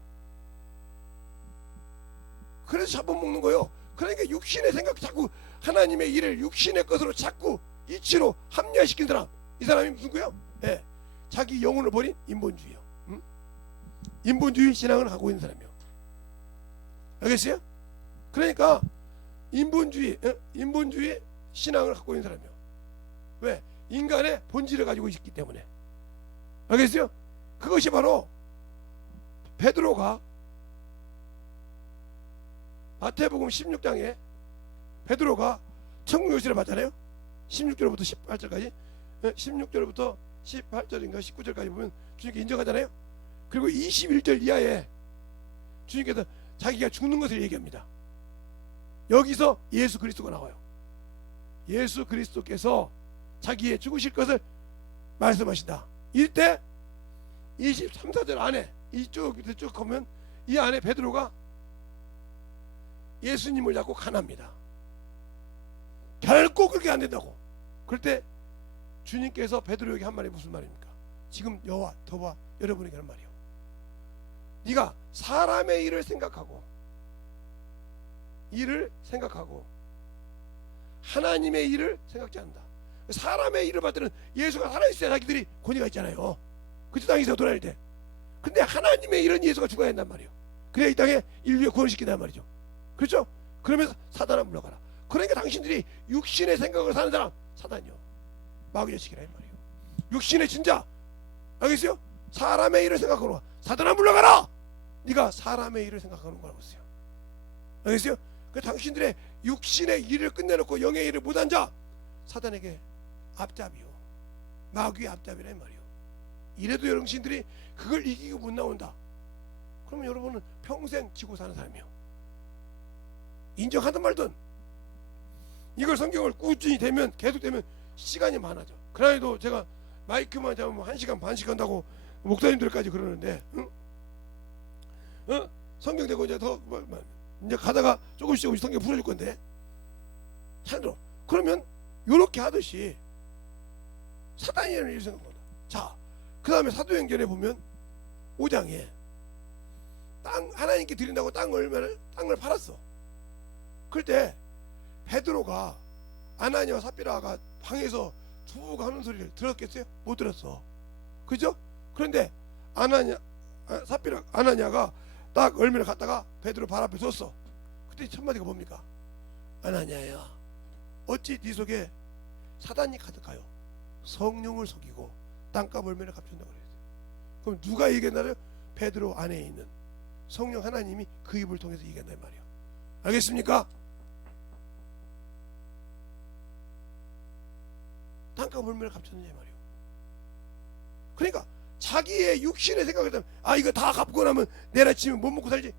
그래서 잡아먹는 거예요. 그러니까 육신의 생각, 자꾸 하나님의 일을 육신의 것으로 자꾸 이치로 합리화시킨 사람, 이 사람이 무슨 거예요? 자기 영혼을 버린 인본주의요. 인본주의 신앙을 하고 있는 사람이요. 알겠어요? 그러니까 인본주의 신앙을 갖고 있는 사람이요. 왜? 인간의 본질을 가지고 있기 때문에. 알겠어요? 그것이 바로 베드로가 마태복음 16장에 베드로가 천국 요시를 받잖아요. 16절부터 18절까지, 16절부터 18절인가 19절까지 보면 주님께 인정하잖아요. 그리고 21절 이하에 주님께서 자기가 죽는 것을 얘기합니다. 여기서 예수 그리스도가 나와요. 예수 그리스도께서 자기의 죽으실 것을 말씀하신다. 이때 23, 4절 안에 이쪽 밑에 쭉 보면 이 안에 베드로가 예수님을 잡고 간합니다. 결코 그렇게 안 된다고. 그럴 때 주님께서 베드로에게 한 말이 무슨 말입니까? 지금 여와 더와 여러분에게 하는 말이요. 네가 사람의 일을 생각하고 하나님의 일을 생각지 않는다. 사람의 일을 받을 때는 예수가 살아있어야 자기들이 권위가 있잖아요. 그때 땅에서 돌아다닐 때. 근데 하나님의 일은 예수가 죽어야 한단 말이에요. 그래야 이 땅에 인류의 구원을 시킨단 말이죠. 그렇죠? 그러면서 사단아 물러가라. 그러니까 당신들이 육신의 생각을 사는 사람, 사단이요, 마귀 자식이라 이 말이에요. 육신의 진자, 알겠어요? 사람의 일을 생각하는 거야. 사단아 물러가라. 네가 사람의 일을 생각하는 거라고 했어요. 알겠어요? 그 당신들의 육신의 일을 끝내놓고 영의 일을 못한 자, 사단에게 앞잡이요, 마귀의 앞잡이라 이 말이에요. 이래도 여러분들이 그걸 이기고 못 나온다. 그러면 여러분은 평생 지고 사는 사람이에요. 인정하든 말든 이걸 성경을 꾸준히 되면 계속되면 시간이 많아져. 그래도 제가 마이크만 잡으면 1시간 반씩 한다고 목사님들까지 그러는데, 성경 되고 이제 더 이제 가다가 조금씩 성경 풀어줄 건데 잘 들어. 그러면 요렇게 하듯이 사단이 일을 생각합니다. 자, 그 다음에 사도행전에 보면 5장에 땅 하나님께 드린다고 땅을 팔았어. 그럴 때 베드로가 아나니아와 삽비라가 방에서 두부가 하는 소리를 들었겠어요? 못 들었어. 그죠? 그런데 아나니아가 딱 얼마를 갖다가 베드로 발 앞에 뒀어. 그때 첫 마디가 뭡니까? 아나니아야, 어찌 네 속에 사단이 가득하여 성령을 속이고 땅값 얼마를 갚는다고 그랬어요. 그럼 누가 얘기했나요? 베드로 안에 있는 성령 하나님이 그 입을 통해서 얘기한단 말이에요. 알겠습니까? 땅값 얼마를 갚쳤느냐 말이에요. 그러니까 자기의 육신의 생각을 하면 이거 다 갚고 나면 내일 아침에 못 먹고 살지.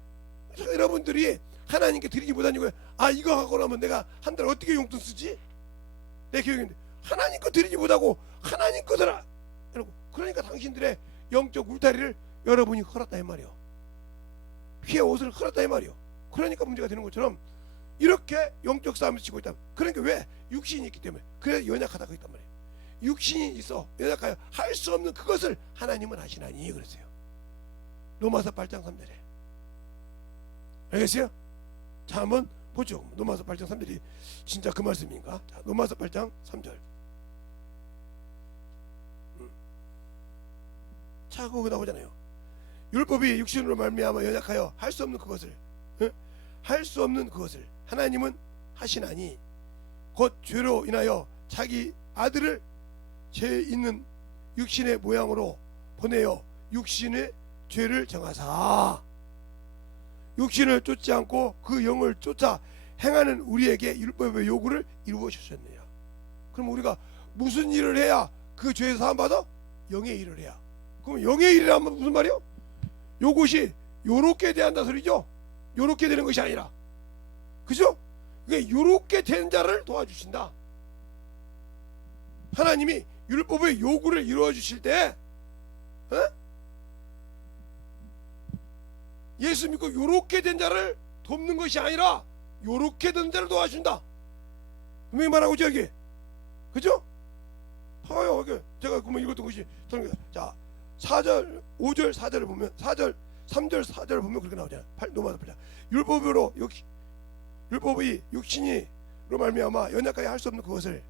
여러분들이 하나님께 드리지 못하니까 이거 하고 나면 내가 한 달 어떻게 용돈 쓰지? 내 교육인데 하나님 거 드리지 못하고 하나님 것을 그러니까 당신들의 영적 울타리를 여러분이 헐었다 이 말이요. 피해 옷을 헐었다 이 말이요. 그러니까 문제가 되는 것처럼 이렇게 영적 싸움을 치고 있다. 그러니까 왜? 육신이 있기 때문에. 그래서 연약하다고 했단 말이에요. 육신이 있어 연약하여 할 수 없는 그것을 하나님은 하시나니 그랬어요. 로마서 8장 3절에. 알겠어요? 자, 한번 보죠. 로마서 8장 3절이 진짜 그 말씀인가? 자, 로마서 8장 3절. 자, 그거 나오잖아요. 율법이 육신으로 말미암아 연약하여 할 수 없는 그것을, 할 수 없는 그것을 하나님은 하시나니 곧 죄로 인하여 자기 아들을 죄 있는 육신의 모양으로 보내어 육신의 죄를 정하사 육신을 쫓지 않고 그 영을 쫓아 행하는 우리에게 율법의 요구를 이루어 주셨느냐. 그럼 우리가 무슨 일을 해야 그 죄에서 사함받아? 영의 일을 해야. 그럼 영의 일이라면 무슨 말이요? 요것이 요렇게 대한다 소리죠. 요렇게 되는 것이 아니라, 그죠? 그게 요렇게 된 자를 도와주신다. 하나님이 율법의 요구를 이루어 주실 때 예수 믿고 요렇게 된 자를 돕는 것이 아니라 요렇게 된 자를 도와준다. 분명히 말하고 있죠 여기. 그죠? 여기 제가 그러면 읽었던 것이 자 4절 5절 4절을 보면 4절 3절 4절을 보면 그렇게 나오잖아요. 로마서 8장. 율법이 육신이로 말미암아 연약하게 할 수 없는 그것을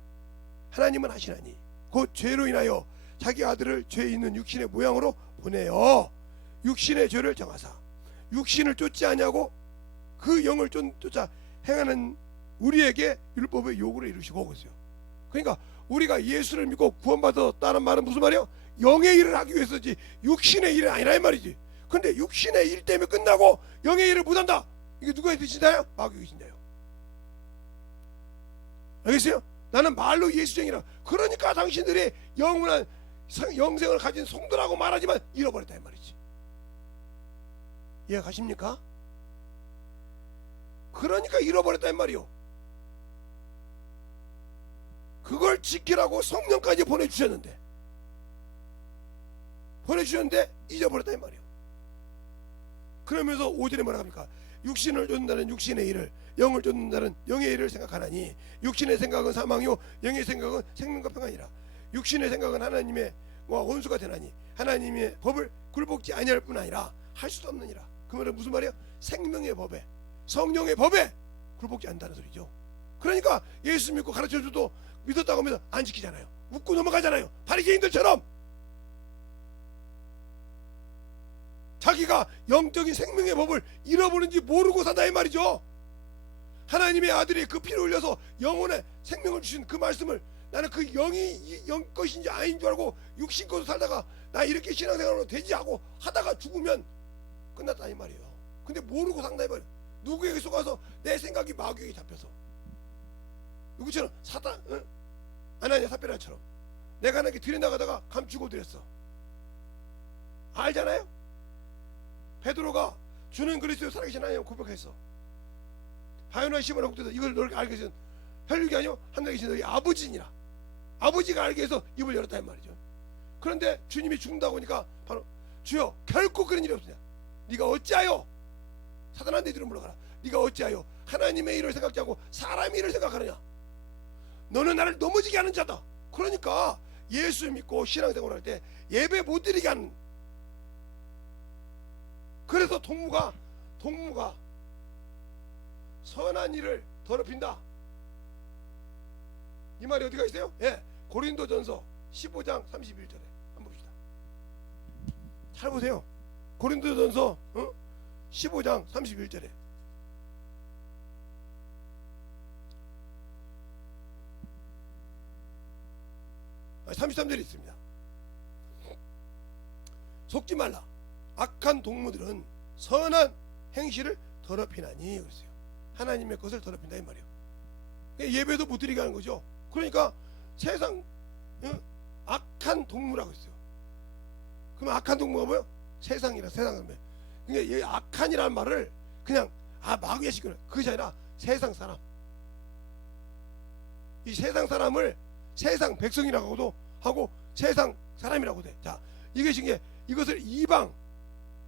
하나님은 하시나니 곧 죄로 인하여 자기 아들을 죄 있는 육신의 모양으로 보내어 육신의 죄를 정하사 육신을 쫓지 아니하고 그 영을 쫓아 행하는 우리에게 율법의 요구를 이루시고 그랬어요. 그러니까 우리가 예수를 믿고 구원받았다는 말은 무슨 말이에요? 영의 일을 하기 위해서지 육신의 일은 아니라 이 말이지. 근데 육신의 일 때문에 끝나고 영의 일을 못한다. 이게 누구의 뜻이나요? 마귀의 뜻이나요? 알겠어요? 나는 말로 예수쟁이라. 그러니까 당신들이 영원한 영생을 가진 성도라고 말하지만 잃어버렸다 이 말이지. 이해 가십니까? 그러니까 잃어버렸다 이 말이요. 그걸 지키라고 성령까지 보내주셨는데 잊어버렸다 이 말이요. 그러면서 5절에 뭐라 합니까? 육신을 쫓는다는 육신의 일을, 영을 쫓는다는 영의 일을 생각하나니 육신의 생각은 사망이요 영의 생각은 생명과 평안이라. 육신의 생각은 하나님의 원수가 되나니 하나님의 법을 굴복지 아니할 뿐 아니라 할 수도 없느니라. 그 말은 무슨 말이야? 생명의 법에, 성령의 법에 굴복지 않는다는 소리죠. 그러니까 예수 믿고 가르쳐줘도 믿었다고 하면서 안 지키잖아요. 웃고 넘어가잖아요. 바리새인들처럼. 자기가 영적인 생명의 법을 잃어버린지 모르고 산다 이 말이죠. 하나님의 아들이 그 피를 흘려서 영혼의 생명을 주신 그 말씀을 나는 그 영이 영 것인지 아닌 줄 알고 육신 것으로 살다가 나 이렇게 신앙생활로 되지 하고 하다가 죽으면 끝났다 이 말이에요. 근데 모르고 산다 이 말이에요. 누구에게 속아서 내 생각이 마귀에게 잡혀서 누구처럼 사단 아나니아 삽비라처럼 내가 하나님께 드려나가다가 감추고 드렸어. 알잖아요. 베드로가 주는 그리스도 살아계신 하나님 고백했어. 바요나 시몬아 복되다 이걸 너를 알게 해서 혈육이 아니요 하늘에 계신 너희 아버지니라. 아버지가 알게 해서 입을 열었다 이 말이죠. 그런데 주님이 죽는다고 하니까 바로 주여 결코 그런 일이 없으냐. 네가 어찌하여 사단아 내 뒤로 물러가라. 네가 어찌하여 하나님의 일을 생각지 않고 사람의 일을 생각하느냐. 너는 나를 넘어지게 하는 자다. 그러니까 예수 믿고 신앙생활할 때 예배 못 드리게 하는. 그래서 동무가 선한 일을 더럽힌다. 이 말이 어디가 있어요? 예, 고린도전서 15장 31절에 한번 봅시다. 잘 보세요. 고린도전서 15장 31절에 33절에 있습니다. 속지 말라. 악한 동무들은 선한 행실을 더럽히나니 그랬어요. 하나님의 것을 더럽힌다 이 말이에요. 예배도 못 드리게 하는 거죠. 그러니까 세상 악한 동무라고 했어요. 그러면 악한 동무가 뭐예요? 세상이라 세상을. 그러니까 이 악한이라는 말을 그냥 마귀의 시끄러 그것이 아니라 세상 사람. 이 세상 사람을 세상 백성이라고도 하고 세상 사람이라고도 해. 자, 이것을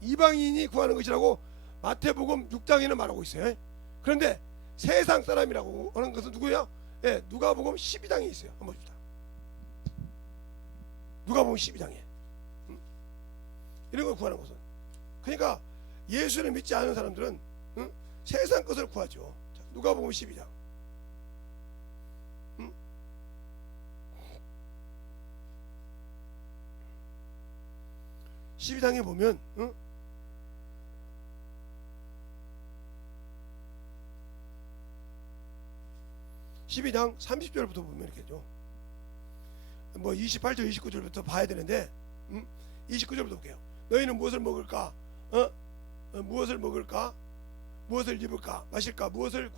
이방인이 구하는 것이라고 마태복음 6장에는 말하고 있어요. 그런데 세상 사람이라고 하는 것은 누구야? 예, 누가복음 12장에 있어요. 한번 봅시다. 누가복음 12장에 이런 걸 구하는 것은, 그러니까 예수를 믿지 않은 사람들은 세상 것을 구하죠. 자, 누가복음 12장 12장에 보면 12장 30절부터 보면 이렇게죠. 뭐 28절 29절부터 봐야 되는데 29절부터 볼게요. 너희는 무엇을 먹을까? 무엇을 먹을까? 무엇을 입을까? 마실까? 무엇을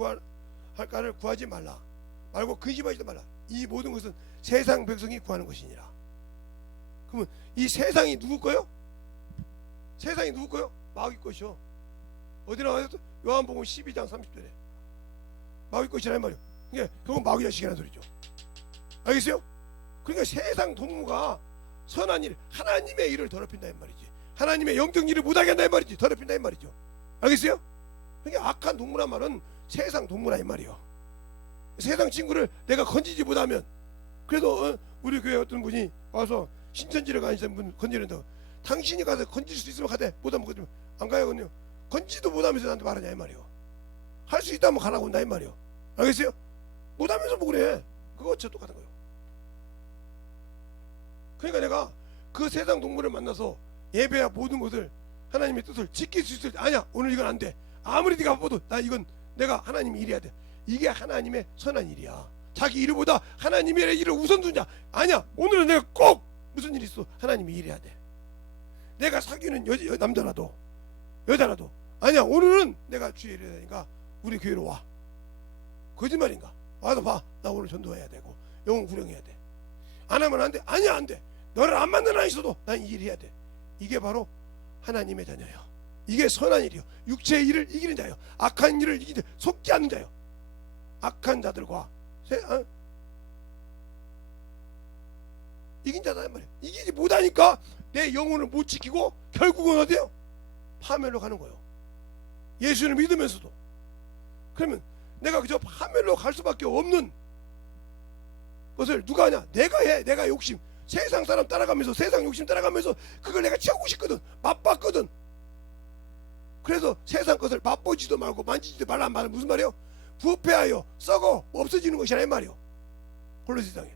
할까를 구하지 말고 근심하지도 말라. 이 모든 것은 세상 백성이 구하는 것이니라. 그러면 이 세상이 누구 거요? 세상이 누구 거요? 마귀 것이요. 어디 나와서 요한복음 12장 30절에 마귀 것이라는 말이요. 이게 그건 마귀 자식이라는 소리죠. 알겠어요? 그러니까 세상 동무가 선한 일, 하나님의 일을 더럽힌다 이 말이지. 하나님의 영적 일을 못하게 한다 이 말이지. 더럽힌다 이 말이죠. 알겠어요? 그러니까 악한 동무란 말은 세상 동무라 이 말이요. 세상 친구를 내가 건지지 못하면, 그래도 우리 교회 어떤 분이 와서 신천지를 가시는 분 건지는다고, 당신이 가서 건질 수 있으면 가되 못하면 건지면 안 가요. 건지도 못하면서 나한테 말하냐 이 말이요. 할 수 있다면 가라고 한다 이 말이요. 알겠어요? 못하면서 뭐 그래. 그거 어째 똑같은 거예요. 그러니까 내가 그 세상 동물을 만나서 예배야 모든 것을 하나님의 뜻을 지킬 수 있을 때, 아니야 오늘 이건 안 돼. 아무리 네가 바빠도 나 이건 내가 하나님이 일해야 돼. 이게 하나님의 선한 일이야. 자기 일보다 하나님의 일을 우선 두냐. 아니야 오늘은 내가 꼭 무슨 일이 있어 하나님이 일해야 돼. 내가 사귀는 남자라도 여자라도 아니야 오늘은 내가 주의 일해야 되니까 우리 교회로 와. 거짓말인가? 와서 봐. 나 오늘 전도해야 되고 영혼 구령해야 돼. 안 하면 안 돼. 아니야 안 돼. 너를 안 만나는 한 있어도 난 이 일 해야 돼. 이게 바로 하나님의 자녀예요. 이게 선한 일이요. 육체의 일을 이기는 자예요. 악한 일을 이기는 속지 않는 자예요. 악한 자들과 이긴 자다 말이에요. 이기지 못하니까 내 영혼을 못 지키고 결국은 어디요? 파멸로 가는 거예요. 예수를 믿으면서도. 그러면 내가 그저 파멸로 갈 수밖에 없는 것을 누가 하냐? 내가 해. 내가 욕심. 세상 사람 따라가면서 세상 욕심 따라가면서 그걸 내가 채우고 싶거든. 맛봤거든. 그래서 세상 것을 맛보지도 말고 만지지도 말란 말은 무슨 말이에요? 부패하여 썩어 없어지는 것이라 이 말이에요. 홀로 세상에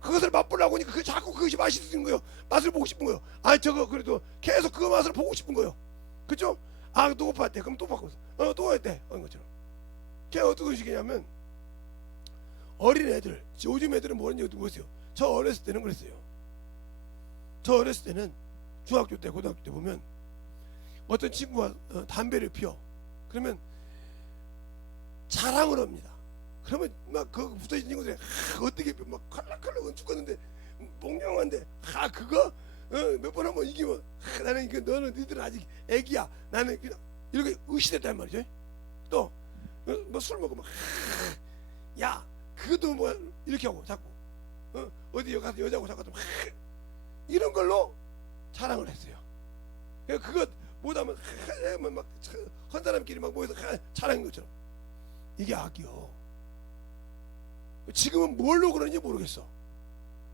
그것을 맛보려고 하니까 자꾸 그것이 맛있는 거예요. 맛을 보고 싶은 거예요. 저거 그래도 계속 그 맛을 보고 싶은 거예요. 그죠? 또 고팠대. 그럼 또 바꿔서 또 했대. 것처럼. 걔 어떤 식이냐면 어린 애들, 요즘 애들은 뭐랬는지 모르겠어요. 저 어렸을 때는 그랬어요. 저 어렸을 때는 중학교 때 고등학교 때 보면 어떤 친구가 담배를 피워. 그러면 자랑을 합니다. 그러면 막 그 붙어있는 친구들이 어떻게 막 칼락칼락은 죽었는데 몽롱한데 그거 몇 번 하면 이기면 나는 너는 니들은 아직 애기야. 나는 그냥 이렇게 의시됐단 말이죠. 또 뭐 술 먹으면 야 그것도 뭐 이렇게 하고 자꾸 어디 가서 여자하고 자꾸 이런 걸로 자랑을 했어요. 그거 못하면 막한 사람끼리 막 모여서 잘하는 것처럼. 이게 악이요. 지금은 뭘로 그러는지 모르겠어.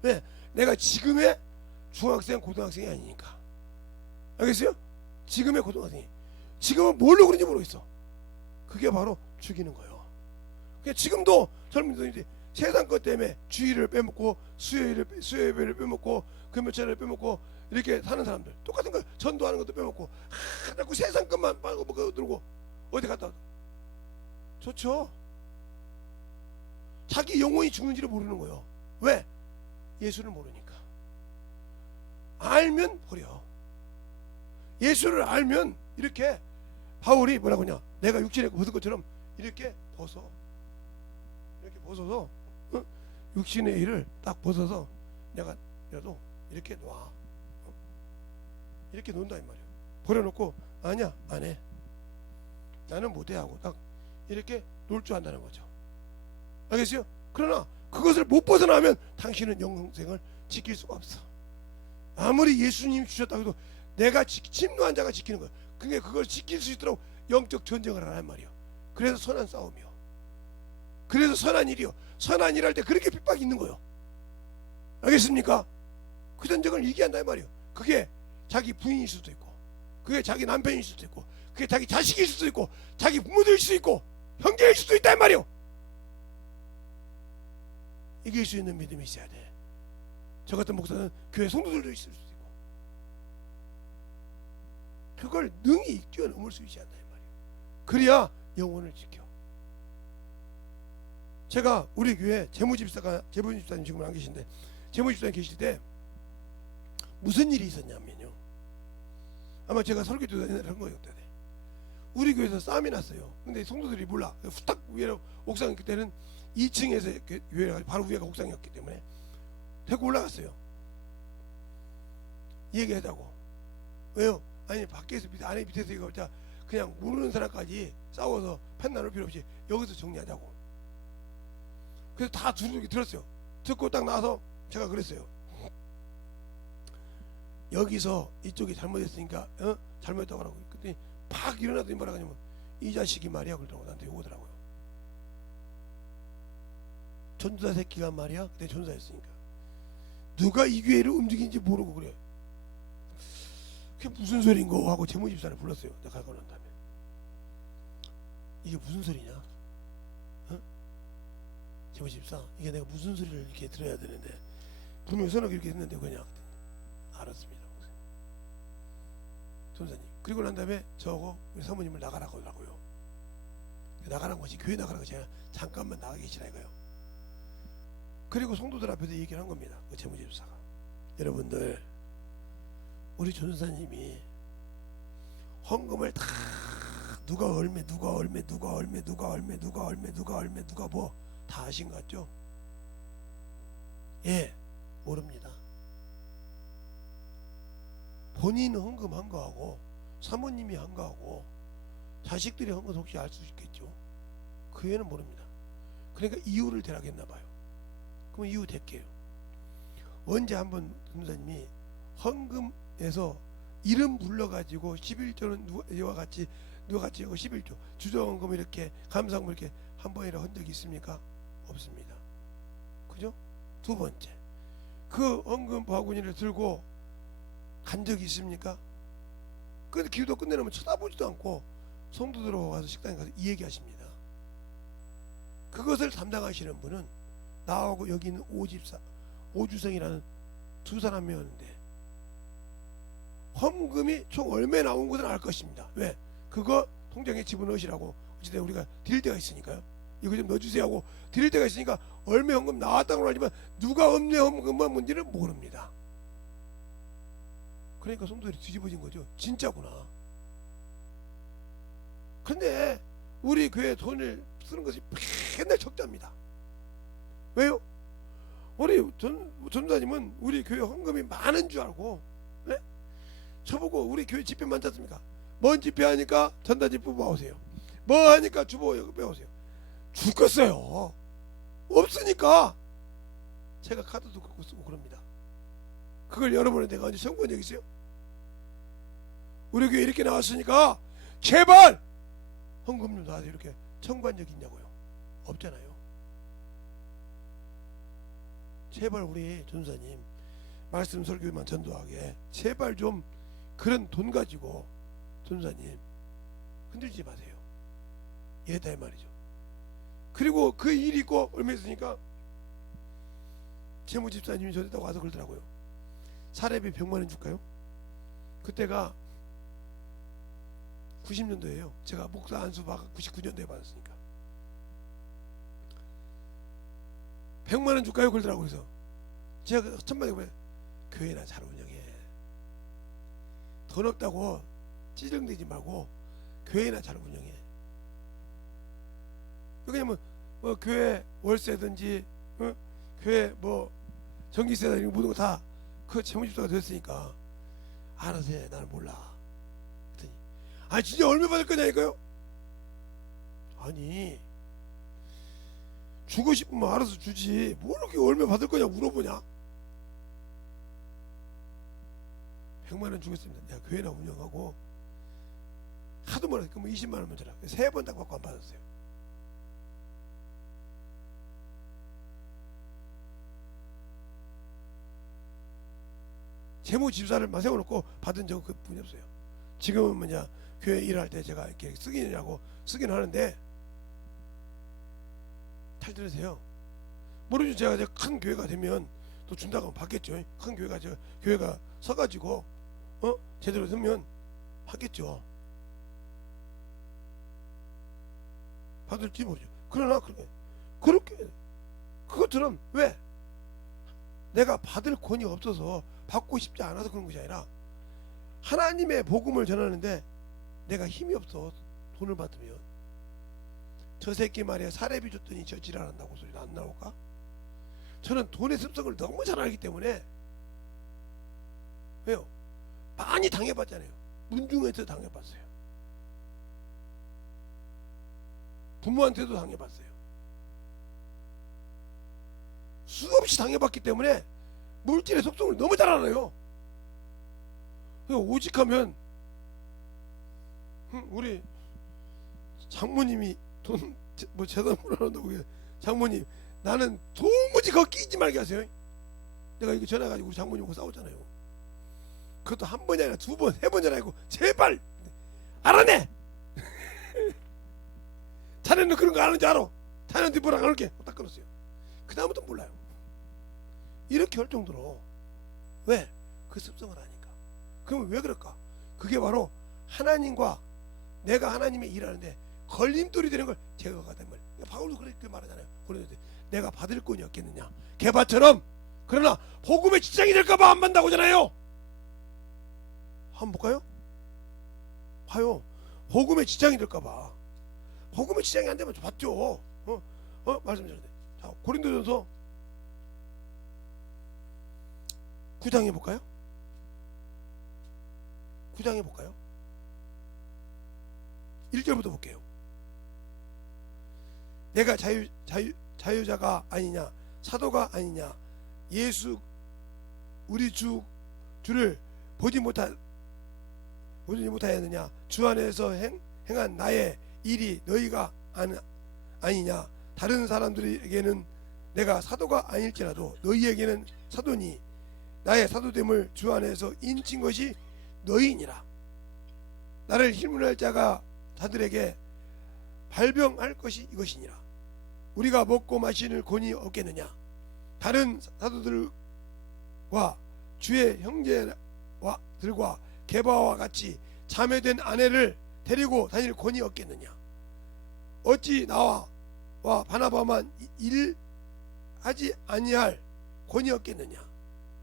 왜? 내가 지금의 중학생 고등학생이 아니니까. 알겠어요? 지금의 고등학생이 지금은 뭘로 그런지 모르겠어. 그게 바로 죽이는 거예요. 그러니까 지금도 젊은이들이 세상 것 때문에 주일을 빼먹고 수요일을 빼먹고 금요일을 빼먹고 이렇게 사는 사람들 똑같은 거예요. 전도하는 것도 빼먹고 자꾸 세상 것만 들고 어디 갔다 와도 좋죠. 자기 영혼이 죽는지를 모르는 거예요. 왜? 예수를 모르니까. 알면 버려. 예수를 알면 이렇게 바울이 뭐라고 하냐, 내가 육신에 벗은 것처럼 이렇게 벗어서 육신의 일을 딱 벗어서 내가라도 이렇게 놔. 이렇게 논다 이 말이야. 버려놓고 아니야 안해, 나는 못해 하고 딱 이렇게 놀 줄 안다는 거죠. 알겠어요? 그러나 그것을 못 벗어나면 당신은 영생을 지킬 수가 없어. 아무리 예수님이 주셨다고 해도 내가 침노한 자가 지키는 거야. 그게 그걸 지킬 수 있도록 영적 전쟁을 하란 말이야. 그래서 선한 싸움이요. 그래서 선한 일이요. 선한 일 할 때 그렇게 핍박이 있는 거예요. 알겠습니까? 그 전쟁을 이기한다 이 말이에요. 그게 자기 부인일 수도 있고, 그게 자기 남편일 수도 있고, 그게 자기 자식일 수도 있고, 자기 부모들일 수도 있고, 형제일 수도 있다 이 말이에요. 이길 수 있는 믿음이 있어야 돼. 저 같은 목사는 교회 성도들도 있을 수도 있고, 그걸 능히 뛰어넘을 수 있어야 한다 이 말이에요. 그래야 영혼을 지켜. 제가 우리 교회 재무집사님 지금은 안 계신데, 재무집사님 계실 때 무슨 일이 있었냐면요, 아마 제가 설교 때 한 거였대. 우리 교회에서 싸움이 났어요. 근데 성도들이 몰라. 후딱 위로 옥상, 그때는 2층에서 교회가 바로 위에가 옥상이었기 때문에 데리고 올라갔어요. 얘기하자고. 왜요? 아니 밖에서 안에 밑에서 이거 그냥 모르는 사람까지 싸워서 판 나눌 필요 없이 여기서 정리하자고. 그래서 다 두루두루 들었어요. 듣고 딱 나와서 제가 그랬어요. 여기서 이쪽이 잘못했으니까 잘못했다고 하라고. 그랬더니 팍 일어나더니 뭐라 하냐면, 이 자식이 말이야 그러더라고. 나한테 오더라고요. 전도사 새끼가 말이야. 그때 전도사였으니까 누가 이 교회를 움직이는지 모르고 그래. 그게 무슨 소린고 하고 재무집사를 불렀어요. 내가 가고 난 다음에 이게 무슨 소리냐? 재무집사, 이게 내가 무슨 소리를 이렇게 들어야 되는데 분명히 선하게 이렇게 했는데 그냥 알았습니다. 전사님. 그리고 난 다음에 저하고 우리 사모님을 나가라고 하더라고요. 나가라는 것이 교회 나가라고 제가 잠깐만 나가 계시라 이거요. 그리고 성도들 앞에서 얘기를 한 겁니다. 그 재무집사가, 여러분들 우리 전사님이 헌금을 다 누가 뭐 다 하신 것 같죠? 예, 모릅니다. 본인은 헌금한 거하고 사모님이 한 거하고 자식들이 한 건 혹시 알 수 있겠죠? 그 외에는 모릅니다. 그러니까 이유를 대라겠나 봐요. 그럼 이유 될게요. 언제 한번 전도사님이 헌금에서 이름 불러가지고 11조는 누가 같이 하고 11조 주정헌금 이렇게 감사헌금 이렇게 한 번이라 한 적이 있습니까? 없습니다. 그죠? 두 번째, 그 헌금 바구니를 들고 간 적이 있습니까? 근데 기도 끝내려면 쳐다보지도 않고 성도들 와서 식당에 가서 이 얘기하십니다. 그것을 담당하시는 분은 나하고 여기 있는 오주성이라는 두 사람이었는데, 헌금이 총 얼마 나온 것은 알 것입니다. 왜? 그거 통장에 집어넣으시라고 어쨌든 우리가 드릴 때가 있으니까요. 이거 좀 넣어주세요 하고 드릴 때가 있으니까 얼마 헌금 나왔다고 하지만 누가 없네 헌금만 뭔지를 모릅니다. 그러니까 성도들이 뒤집어진 거죠. 진짜구나. 근데 우리 교회 돈을 쓰는 것이 맨날 적자입니다. 왜요? 우리 전도사님은 우리 교회 헌금이 많은 줄 알고, 네? 저보고 우리 교회 집회 많지 않습니까? 뭔 집회 하니까 전단지 뽑아오세요. 뭐 하니까 주보 빼오세요. 죽겠어요. 없으니까 제가 카드도 갖고 쓰고 그럽니다. 그걸 여러분은 내가 언제 청구한 적 있어요? 우리 교회 이렇게 나왔으니까 제발 헌금 좀 나와서 이렇게 청구한 적 있냐고요? 없잖아요. 제발 우리 전사님 말씀 설교만 전도하게 제발 좀 그런 돈 가지고 전사님 흔들지 마세요. 이랬다 이 말이죠. 그리고 그 일이 있고 얼마 있으니까 재무집사님이 저한테 와서 그러더라고요. 사례비 100만원 줄까요? 그때가 90년도예요. 제가 목사 안수 99년도에 받았으니까 100만원 줄까요? 그러더라고요. 그래서 제가 천만에 그래, 교회나 잘 운영해. 돈 없다고 찌릉대지 말고 교회나 잘 운영해. 그냥 뭐 교회 월세든지 교회 뭐 전기세나 이런 모든 거 다 그 재무집사가 됐으니까 알아서 해. 나는 몰라. 그랬더니 아니 진짜 얼마 받을 거냐니까요? 아니 주고 싶으면 알아서 주지 뭘 이렇게 얼마 받을 거냐 물어보냐. 100만원 주겠습니다. 내가 교회나 운영하고 하도 말해. 그러면 20만원만 줘라. 3번 딱 받고 안 받았어요. 재무집사를 막 세워놓고 받은 적은 그뿐이 없어요. 지금은 뭐냐 교회 일할 때 제가 이렇게 쓰긴 하는데 잘 들으세요. 모르죠. 제가 큰 교회가 되면 또 준다고 하면 받겠죠. 큰 교회가 서가지고 제대로 되면 받겠죠. 받을지 모르죠. 그러나 그것처럼 왜 내가 받을 권이 없어서 받고 싶지 않아서 그런 것이 아니라 하나님의 복음을 전하는데 내가 힘이 없어. 돈을 받으면 저 새끼 말이야 사례비 줬더니 저 지랄한다고 소리 안 나올까? 저는 돈의 습성을 너무 잘 알기 때문에 왜요? 많이 당해봤잖아요. 문중에서 당해봤어요. 부모한테도 당해봤어요. 수없이 당해봤기 때문에 물질의 속성을 너무 잘 알아요. 오직하면 우리 장모님이 돈 뭐 재단 물어낸다고 장모님 나는 도무지 거기 끼지 말게 하세요. 내가 이거 전화가지고 우리 장모님하고 싸웠잖아요. 그것도 한 번이 아니라 2번 3번 전화하고 제발 알아내. 자네는 그런 거 아는지 알아. 자네한테 뭐라 안 할게. 딱 끊었어요. 그 다음부터 몰라요. 이렇게 할 정도로. 왜? 그 습성을 아니까. 그러면 왜 그럴까? 그게 바로 하나님과 내가 하나님의 일하는데 걸림돌이 되는 걸 제거가 된 말. 바울도 그렇게 말하잖아요. 그런데 내가 받을 권이 없겠느냐. 개바처럼. 그러나 복음의 지장이 될까봐 안 받는다고 하잖아요. 한번 볼까요? 봐요. 복음의 지장이 될까봐. 복음의 지장이 안 되면 받죠. 말씀드렸는데. 자, 고린도전서 9장 해볼까요? 9장 해볼까요? 1절부터 볼게요. 내가 자유자가 아니냐 사도가 아니냐 예수 우리 주를 보지 못하였느냐 주 안에서 행한 나의 일이 너희가 아니냐 다른 사람들에게는 내가 사도가 아닐지라도 너희에게는 사도니 나의 사도됨을 주 안에서 인친 것이 너희니라. 나를 힘을 자가 자들에게 발병할 것이 이것이니라. 우리가 먹고 마시는 권이 없겠느냐. 다른 사도들과 주의 형제들과 게바와 같이 자매된 아내를 데리고 다닐 권이 없겠느냐. 어찌 나와 바나바만 일하지 아니할 권이 없겠느냐.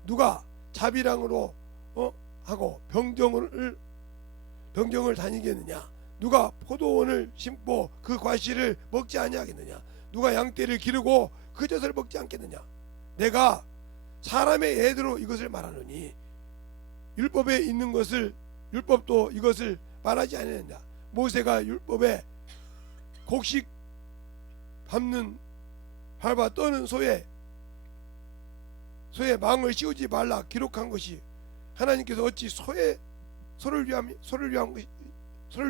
누가 자비랑으로 하고 병정을 다니겠느냐. 누가 포도원을 심고 그 과실을 먹지 아니하겠느냐. 누가 양떼를 기르고 그 젖을 먹지 않겠느냐. 내가 사람의 예대로 이것을 말하노니 율법에 있는 것을 율법도 이것을 말하지 아니하느냐. 모세가 율법에 곡식 밟아 떠는 소의 망을 씌우지 말라 기록한 것이 하나님께서 어찌 소의 서로를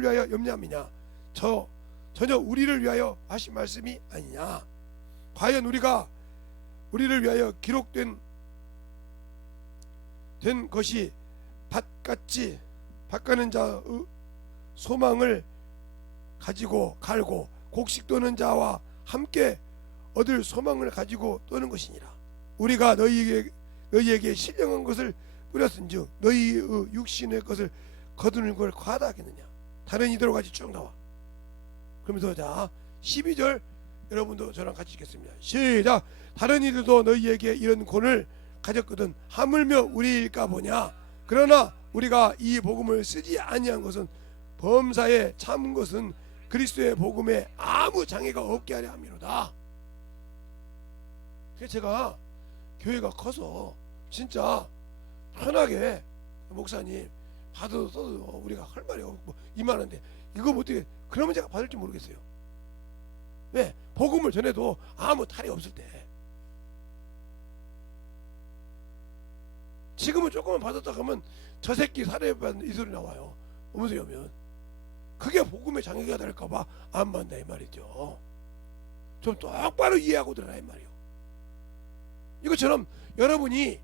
위하여 염려함이냐? 전혀 우리를 위하여 하신 말씀이 아니냐? 과연 우리를 위하여 기록된 것이 밭같이 밭가는 자의 소망을 가지고 갈고 곡식 떠는 자와 함께 얻을 소망을 가지고 떠는 것이니라. 우리가 너희에게 신령한 것을 뿌렸은즉 너희의 육신의 것을 거두는 걸 과다하겠느냐? 다른 이대로 같이 쭉 나와. 그러면서 자 12절 여러분도 저랑 같이 읽겠습니다. 시작. 다른 이들도 너희에게 이런 권을 가졌거든 하물며 우리일까 보냐? 그러나 우리가 이 복음을 쓰지 아니한 것은 범사에 참은 것은 그리스도의 복음에 아무 장애가 없게 하려 함이로다. 그래서 제가 교회가 커서 진짜 편하게 목사님 받아도 써도 우리가 할 말이 없고 이만한데 이거 뭐 어떻게 그러면 제가 받을지 모르겠어요. 왜? 복음을 전해도 아무 탈이 없을 때. 지금은 조금만 받았다 하면 저 새끼 살해받는 이 소리 나와요. 무슨 소리냐면 그게 복음의 장애가 될까봐 안 받는다 이 말이죠. 좀 똑바로 이해하고 들어라 이 말이요. 이것처럼 여러분이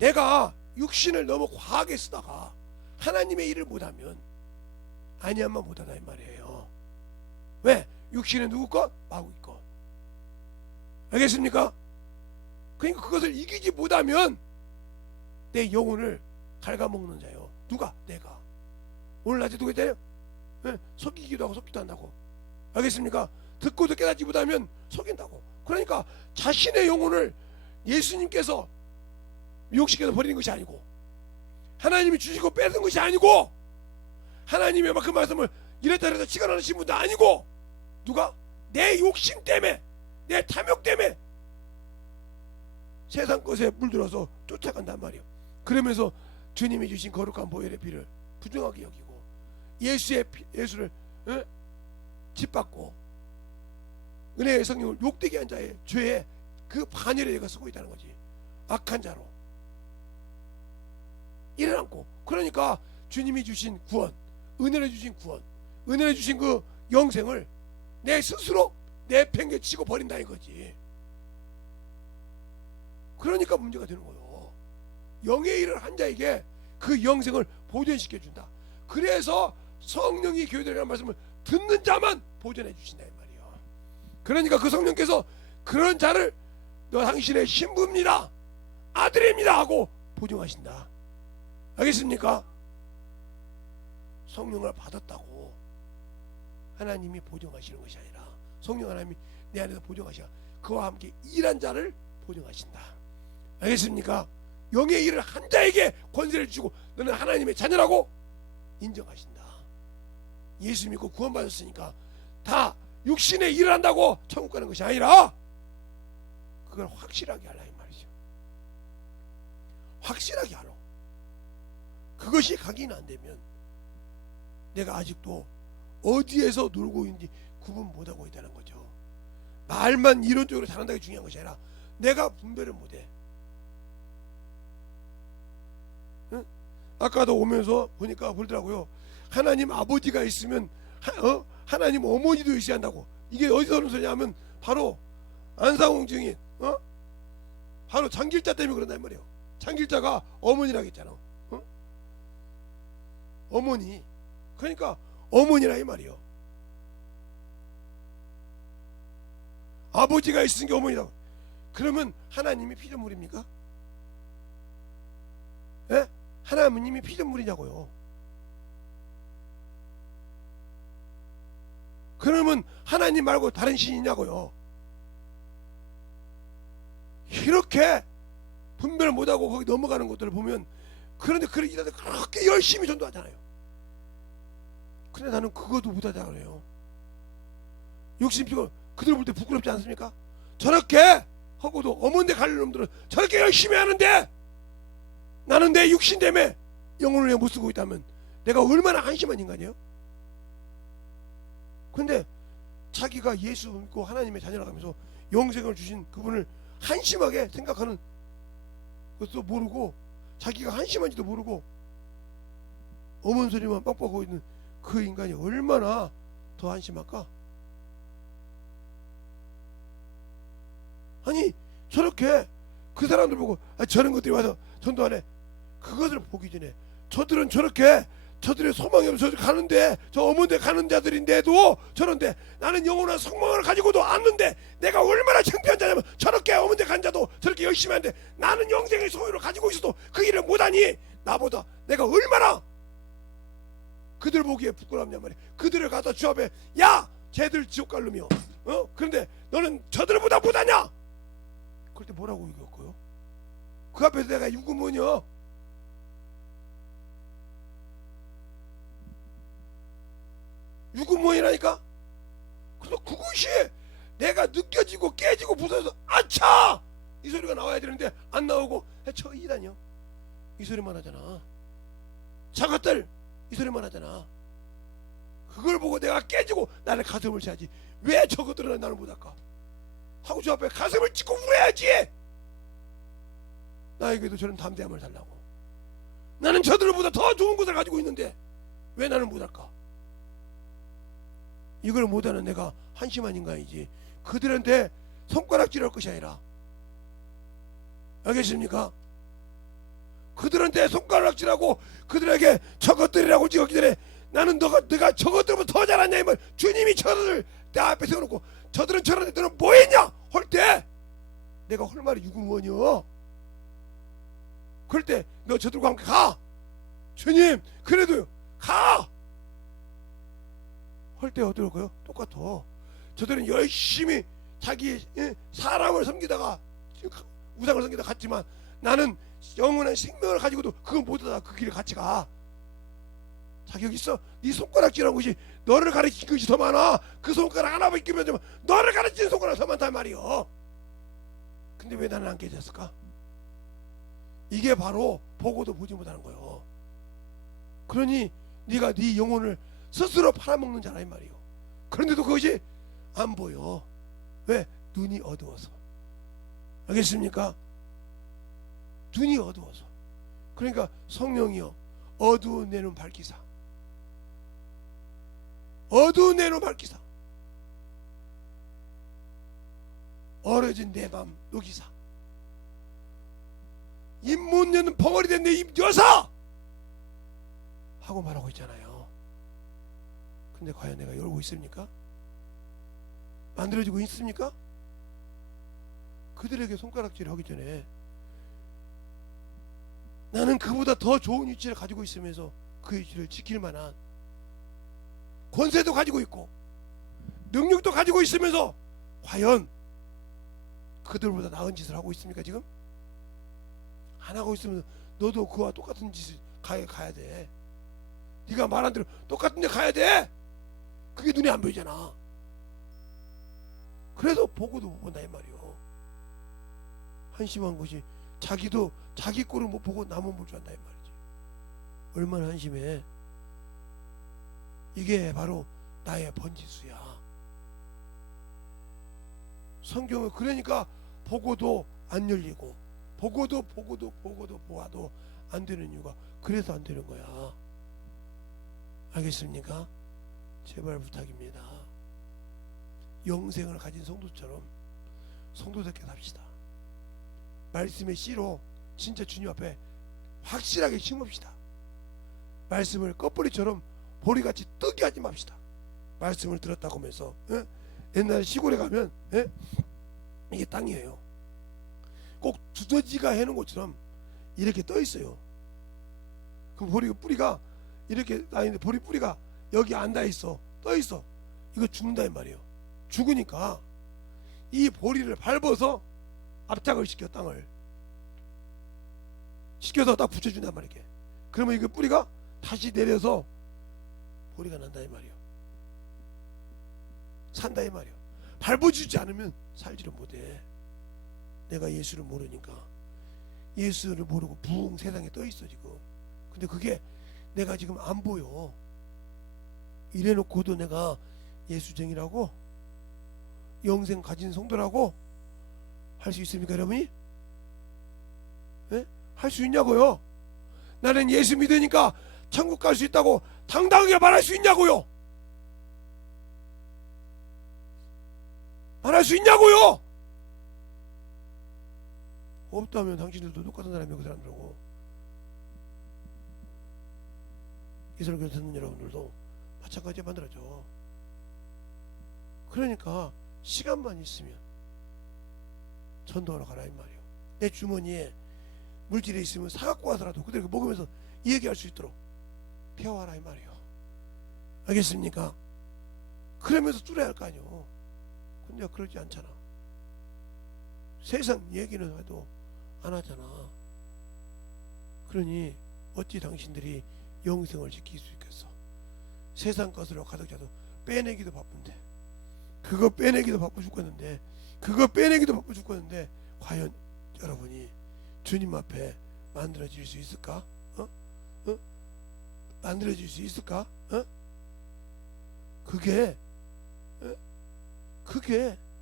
내가 육신을 너무 과하게 쓰다가 하나님의 일을 못하면 아니야만 못하다 이 말이에요. 왜? 육신은 누구 것? 마귀 것. 알겠습니까? 그러니까 그것을 이기지 못하면 내 영혼을 갉아먹는 자요. 누가? 내가. 오늘 낮에 누가 있잖아요. 네? 속이기도 하고 속기도 한다고. 알겠습니까? 듣고도 깨닫지 못하면 속인다고. 그러니까 자신의 영혼을 예수님께서 미혹시켜서 버리는 것이 아니고 하나님이 주시고 뺏은 것이 아니고 하나님의 그 말씀을 이랬다 저랬다 치관하시는 분도 아니고 누가? 내 욕심 때문에 내 탐욕 때문에 세상 것에 물들어서 쫓아간단 말이에요. 그러면서 주님이 주신 거룩한 보혈의 피를 부정하게 여기고 예수를 짓밟고 은혜의 성령을 욕되게 한 자의 죄에 그 반열에 내가 쓰고 있다는 거지. 악한 자로 일어났고 그러니까 주님이 주신 구원, 은혜를 주신 구원, 은혜를 주신 그 영생을 내 스스로 내팽개치고 버린다 이거지. 그러니까 문제가 되는 거예요. 영의 일을 한 자에게 그 영생을 보존시켜준다. 그래서 성령이 교회들이라는 말씀을 듣는 자만 보존해 주신다 이 말이에요. 그러니까 그 성령께서 그런 자를 너 당신의 신부입니다, 아들입니다 하고 보증하신다. 알겠습니까? 성령을 받았다고 하나님이 보증하시는 것이 아니라 성령 하나님이 내 안에서 보증하시라. 그와 함께 일한 자를 보증하신다. 알겠습니까? 영의 일을 한 자에게 권세를 주고 너는 하나님의 자녀라고 인정하신다. 예수 믿고 구원받았으니까 다 육신의 일을 한다고 천국 가는 것이 아니라 그걸 확실하게 하라 이 말이죠. 확실하게 하라. 그것이 각인 안 되면 내가 아직도 어디에서 놀고 있는지 구분 못하고 있다는 거죠. 말만 이론적으로 잘한다는 게 중요한 것이 아니라 내가 분별을 못해. 응? 아까도 오면서 보니까 그러더라고요. 하나님 아버지가 있으면 하나님 어머니도 있어야 한다고. 이게 어디서 오는 소리냐면 바로 안상홍 증인 바로 장길자 때문에 그런다 이 말이에요. 장길자가 어머니라고 했잖아. 어머니. 그러니까 어머니라 이 말이에요. 아버지가 있으니까 어머니라고. 그러면 하나님이 피조물입니까? 예? 하나님이 피조물이냐고요. 그러면 하나님 말고 다른 신이냐고요. 이렇게 분별 못하고 거기 넘어가는 것들을 보면 그런데 그런 이들이 그렇게 열심히 전도하잖아요. 근데 나는 그것도 못하자 그래요. 욕심피고 그들 볼 때 부끄럽지 않습니까? 저렇게 하고도 어머니 갈 놈들은 저렇게 열심히 하는데 나는 내 육신 때문에 영혼을 못 쓰고 있다면 내가 얼마나 한심한 인간이에요? 근데 자기가 예수 믿고 하나님의 자녀라고 하면서 영생을 주신 그분을 한심하게 생각하는 것도 모르고 자기가 한심한지도 모르고 어머니 소리만 빡빡하고 있는 그 인간이 얼마나 더 한심할까? 아니 저렇게 그 사람들 보고 저런 것들이 와서 전도 안 해. 그것을 보기 전에 저들은 저렇게 저들의 소망이 없어서 가는데 저 어머니에 가는 자들인데도 저런데 나는 영원한 성망을 가지고도 않는데 내가 얼마나 창피한 자냐면 저렇게 어머니에 간 자도 저렇게 열심히 하는데 나는 영생의 소유를 가지고 있어도 그 일을 못하니 나보다 내가 얼마나 그들 보기에 부끄럽냐 말이야. 그들을 가서 주 앞에 야 쟤들 지옥 갈르며 그런데 너는 저들보다 못하냐? 그럴 때 뭐라고 얘기했고요? 그 앞에서 내가 유구문이요 유구문이라니까. 그래서 그것이 내가 느껴지고 깨지고 부서져서 아차 이 소리가 나와야 되는데 안 나오고 저 이다뇨 이 소리만 하잖아. 저것들 이 소리만 하잖아. 그걸 보고 내가 깨지고 나는 가슴을 쳐야지. 왜 저것들은 나를 못할까 하고 저 앞에 가슴을 찢고 울어야지. 나에게도 저런 담대함을 달라고. 나는 저들보다 더 좋은 것을 가지고 있는데 왜 나는 못할까? 이걸 못하는 내가 한심한 인간이지. 그들한테 손가락질할 것이 아니라, 알겠습니까? 그들한테 손가락질하고 그들에게 저것들이라고 지었기 전에 나는 내가 저것들보다 더 잘하냐 이 말. 주님이 저들을 내 앞에 세워놓고 저들은 저런데 너는 뭐했냐 할 때 내가 할 말이 유구무원이여. 그럴 때 너 저들과 함께 가. 주님 그래도 가 할 때 어떨까요? 똑같아. 저들은 열심히 자기 사람을 섬기다가 우상을 섬기다 갔지만 나는 영원한 생명을 가지고도 그건 못하다 그 길을 같이 가. 자격 있어? 네 손가락질한 것이 너를 가르친 것이 더 많아. 그 손가락 하나 벗기면 좀 너를 가르치는 손가락 더 많단 말이요. 근데 왜 나는 안 깨졌을까? 이게 바로 보고도 보지 못하는 거예요. 그러니 네가 네 영혼을 스스로 팔아먹는 자라 이 말이요. 그런데도 그것이 안 보여. 왜? 눈이 어두워서. 알겠습니까? 눈이 어두워서. 그러니까 성령이요 어두운 내 눈 밝히사. 어두운 내 눈 밝히사. 얼어진 내 맘 녹이사. 입 못 여는 벙어리 된 내 입 여사 하고 말하고 있잖아요. 근데 과연 내가 열고 있습니까? 만들어지고 있습니까? 그들에게 손가락질 하기 전에 나는 그보다 더 좋은 위치를 가지고 있으면서 그 위치를 지킬 만한 권세도 가지고 있고 능력도 가지고 있으면서 과연 그들보다 나은 짓을 하고 있습니까? 지금 안 하고 있으면 너도 그와 똑같은 짓을 가야 돼. 네가 말한 대로 똑같은 데 가야 돼. 그게 눈에 안 보이잖아. 그래서 보고도 못 본다 이 말이요. 한심한 것이 자기도 자기 꼴을 못 보고 남은 볼 줄 안다 이 말이지. 얼마나 한심해. 이게 바로 나의 번지수야. 성경을 그러니까 보고도 안 열리고 보고도 보아도 안 되는 이유가 그래서 안 되는 거야. 알겠습니까? 제발 부탁입니다. 영생을 가진 성도처럼 성도답게 삽시다. 말씀의 씨로 진짜 주님 앞에 확실하게 심읍시다. 말씀을 껍뿌리처럼 보리같이 뜨게 하지 맙시다. 말씀을 들었다고 하면서 옛날 시골에 가면 이게 땅이에요. 꼭 두더지가 해놓은 것처럼 이렇게 떠 있어요. 그럼 보리 뿌리가 이렇게 나있는데 보리 뿌리가 여기 앉아 있어. 떠 있어. 이거 죽는다 이 말이에요. 죽으니까 이 보리를 밟아서 압착을 시켜. 땅을 시켜서 딱 붙여준단 말이에요. 그러면 이거 뿌리가 다시 내려서 보리가 난다 이 말이에요. 산다 이 말이에요. 밟아주지 않으면 살지를 못해. 내가 예수를 모르니까. 예수를 모르고 붕 세상에 떠 있어 지금. 근데 그게 내가 지금 안 보여. 이래놓고도 내가 예수쟁이라고 영생 가진 성도라고 할 수 있습니까 여러분이? 할 수 있냐고요? 나는 예수 믿으니까 천국 갈 수 있다고 당당하게 말할 수 있냐고요? 말할 수 있냐고요? 없다면 당신들도 똑같은 사람이에요. 그 사람들하고. 이 설교 듣는 여러분들도 마찬가지에 만들어져. 그러니까 시간만 있으면 전도하러 가라 이 말이에요. 내 주머니에 물질이 있으면 사갖고 와서라도 그대로 먹으면서 얘기할 수 있도록 배워와라 이 말이에요. 알겠습니까? 그러면서 줄여야 할 거 아니에요. 근데 그러지 않잖아. 세상 얘기는 해도 안 하잖아. 그러니 어찌 당신들이 영생을 지킬 수 있겠어? 세상 것으로 가득 차서 빼내기도 바쁜데, 그거 빼내기도 바빠 죽겠는데, 그거 빼내기도 바빠 죽겠는데, 과연 여러분이 주님 앞에 만들어질 수 있을까? 만들어질 수 있을까? 그게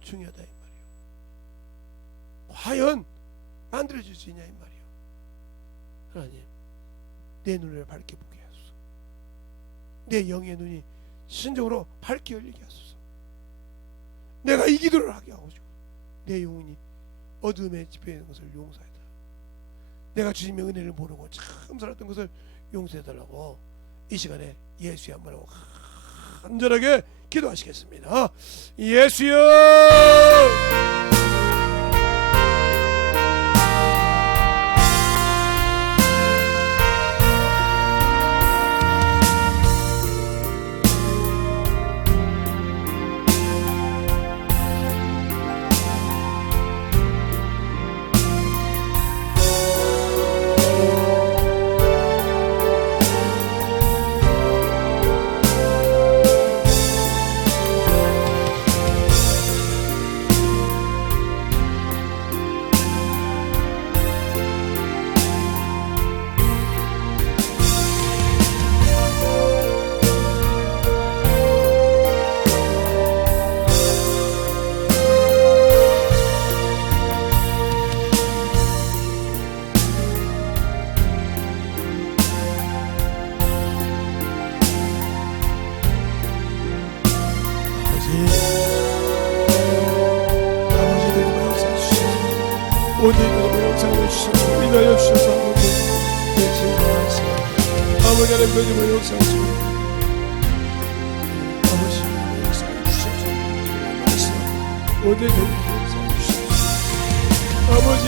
중요하다 이 말이에요. 과연 만들어질 수 있냐 이 말이에요. 하나님, 내 눈을 밝게 보게 하소서. 내 영의 눈이 신적으로 밝게 열리게 하소서. 내가 이 기도를 하게 하시고 내 영혼이 어둠에 집해있는 것을 용서해달라. 내가 주님의 은혜를 모르고 참 살았던 것을 용서해달라고 이 시간에 예수의 한 말하고 간절하게 기도하시겠습니다. 예수여, 오늘 이 영상을 주셔서 인하여 주셔서 아버지 아버지 하나님 이 영상을 주셔서 아버지 이 영상을 주셔서 말씀 오늘 이 영상을 주셔서 아버지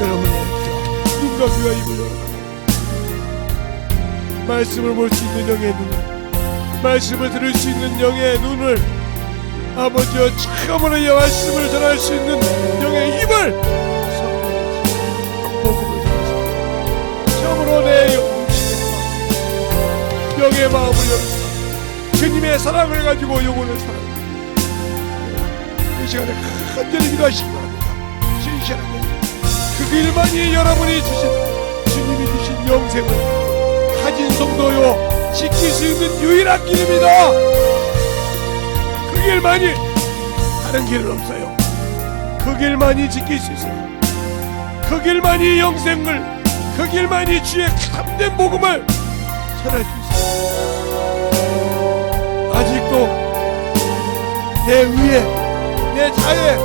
여러분의 눈과 귀와 입을 열어달라고. 말씀을 볼 수 있는 영의 눈을, 말씀을 들을 수 있는 영의 눈을, 아버지여 참으로 이 말씀을 전할 수 있는 영의 입을, 복음을 전하시고 참으로 내 영의 마음을 열어주사 주님의 사랑을 가지고 영혼을 사랑합니다. 이 시간에 간절히 기도하시기 바랍니다. 진실하게 그 길만이 여러분이 주신, 주님이 주신 영생을 가진 성도요 지킬 수 있는 유일한 길입니다. 그 길만이, 다른 길은 없어요. 그 길만이 지킬 수 있어요. 그 길만이 영생을, 그 길만이 주의 참된 복음을 전할 수 있어요. 아직도 내 의에, 내 자에,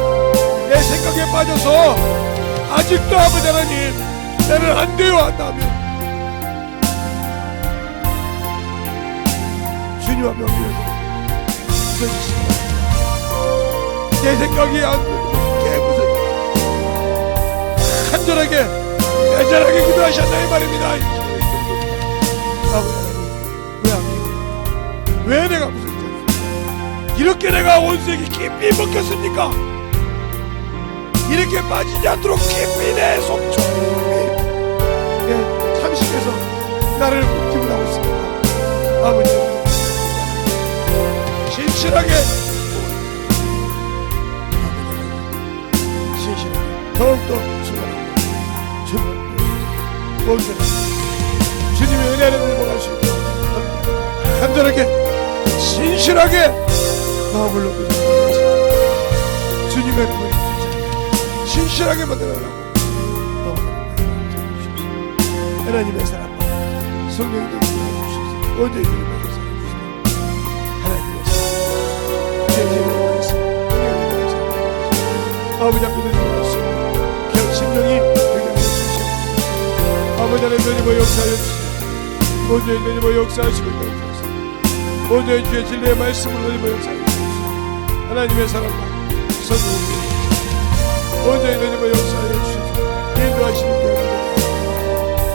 내 생각에 빠져서 아직도 아버지 하나님 나는 안 돼요 한다면 주님 앞에 부서지시기 바랍니다. 내 생각이 안 되고 깨부서져 간절하게 애절하게 기도하셨나 이 말입니다. 아버지 하나님 왜 내가 부서졌습니까? 이렇게 내가 원수에게 깊이 먹혔습니까? 이렇게 빠지지 않도록 깊이 내 속초 참식해서 나를 기분하고 있습니다. 아버지 신실하게 더욱더 충만합니다. 주님의 은혜를 들고 갈 수 있도록 간절하게 신실하게 마음을 놓고 주님의 은혜를 신실하게 만들어라고 하나님의 사랑과 성령의 능력을 주시옵소서. 언제 주님의 역사를 주시옵소서. 하나님의 사랑, 주님의 말씀, 성령의 역사를 주시옵소서. 아버지 앞에 드리는 말씀, 심령이 회개하여 주시옵소서. 아버지 하나님 주님의 역사하여 주시옵소서. 언제 주님의 역사하시고 있는 주옵소서. 언제 주의 진리의 말씀으로 주님의 역사하여 주옵소서. 하나님의 사랑과 성령의 언제 주님의 역사하여 주셔서 인도하시는 교회가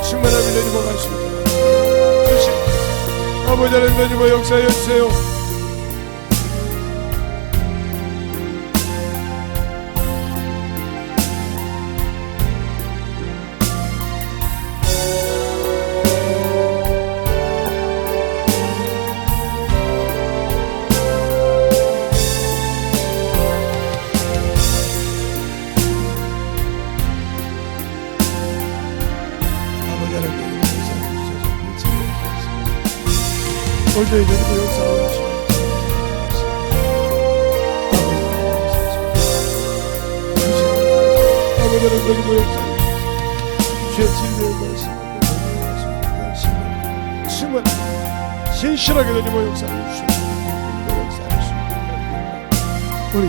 충만함이 내리고 갈 수 있도록 주시옵소서. 아버지 하나님 주님의 역사하여 주세요. 언제 주님의 역사하여 주시옵소서. 아버지 하나님 주님의 역사하여 주시옵소서. 주의 진리의 말씀을 충만 신실하게 주님의 역사하여 주시옵소서. 우리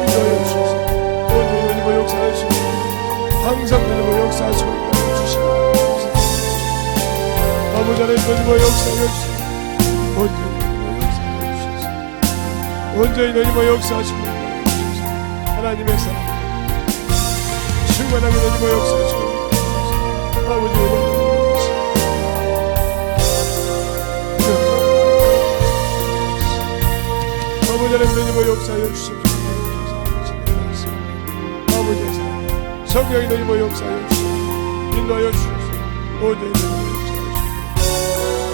인도하여 주시옵소서. 언제 주님의 역사하여 주시옵소서. 항상 주님의 역사하시고 주시옵소서. 아버지 하나님 주님의 역사하여 주시옵소서. 온전히 주님의 역사하시고 주시옵소서. 하나님의 사랑 충만하게 주님의 역사하시고 아버지 아버지 하나님 주님의 역사하여 주시옵소서. 아버지의 사랑 성령이 주님의 역사하여 주시옵소서. 인도하여 주시옵소서. 온전히 주님의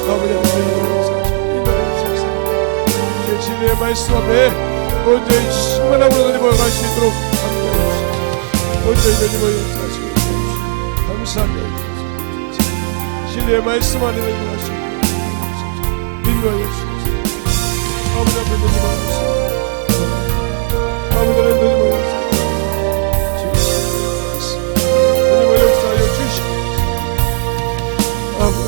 아버지 하나님 역사하시고 인도하여 주옵소서. 주의 진리의 말씀 앞에 온전히 충만함으로 드리고 갈 수 있도록 함께하여 주옵소서. 온전히 드리고 역사하시고 감사하게 해주옵소서. 진리의 말씀 안에 드리고 갈 수 있도록 인도하여 주옵소서. 아버지 앞에 드리고 갈 수 있도록 아버지 하나님 드리고 역사하여 주옵소서. 드리고 역사하여 주시옵소서. 아버지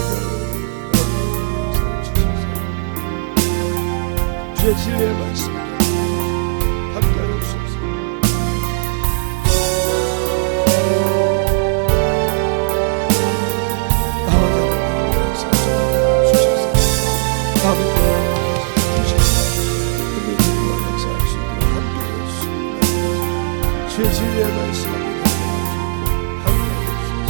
주의 진리의 말씀 함께하여 주옵소서. 아버지 하나님 역사하여 주옵소서. 아버지 역사하여 주옵소서. 함께하여 주옵소서. 주의 진리의 말씀 함께하여 주옵소서.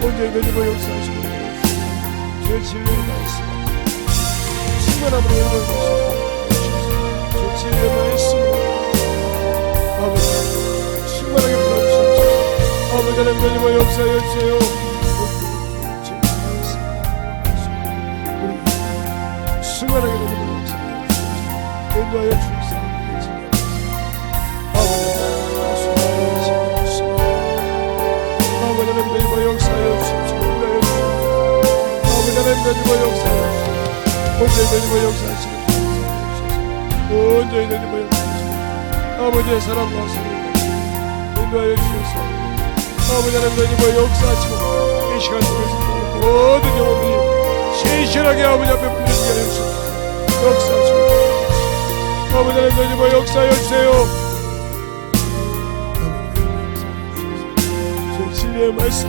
온전히 내주고 역사하시고 주의 진리의 말씀 충만함으로 열어주시고 주의 진리의 말씀으로 아버지 충만하게 불러주시옵소서. 아버지 하나님 내주고 역사해 주세요. 충만하게 내주고 역사해 주시옵소서. 인도하여 주옵소서. 역사하여 주십시오. 아버지 하나님 내주고 역사하여 주십시오. 온전히 내주고 역사하시고 온전히 내주고 역사하시고 아버지의 사랑과 사랑을 인도하여 주셔서 아버지 하나님 내주고 역사하시고 이 시간 속에서 모든 영혼들이 신실하게 아버지 앞에 부르시게 하여 주시옵소서. 역사하시고 아버지 하나님 내주고 역사하여 주세요. 진리의 말씀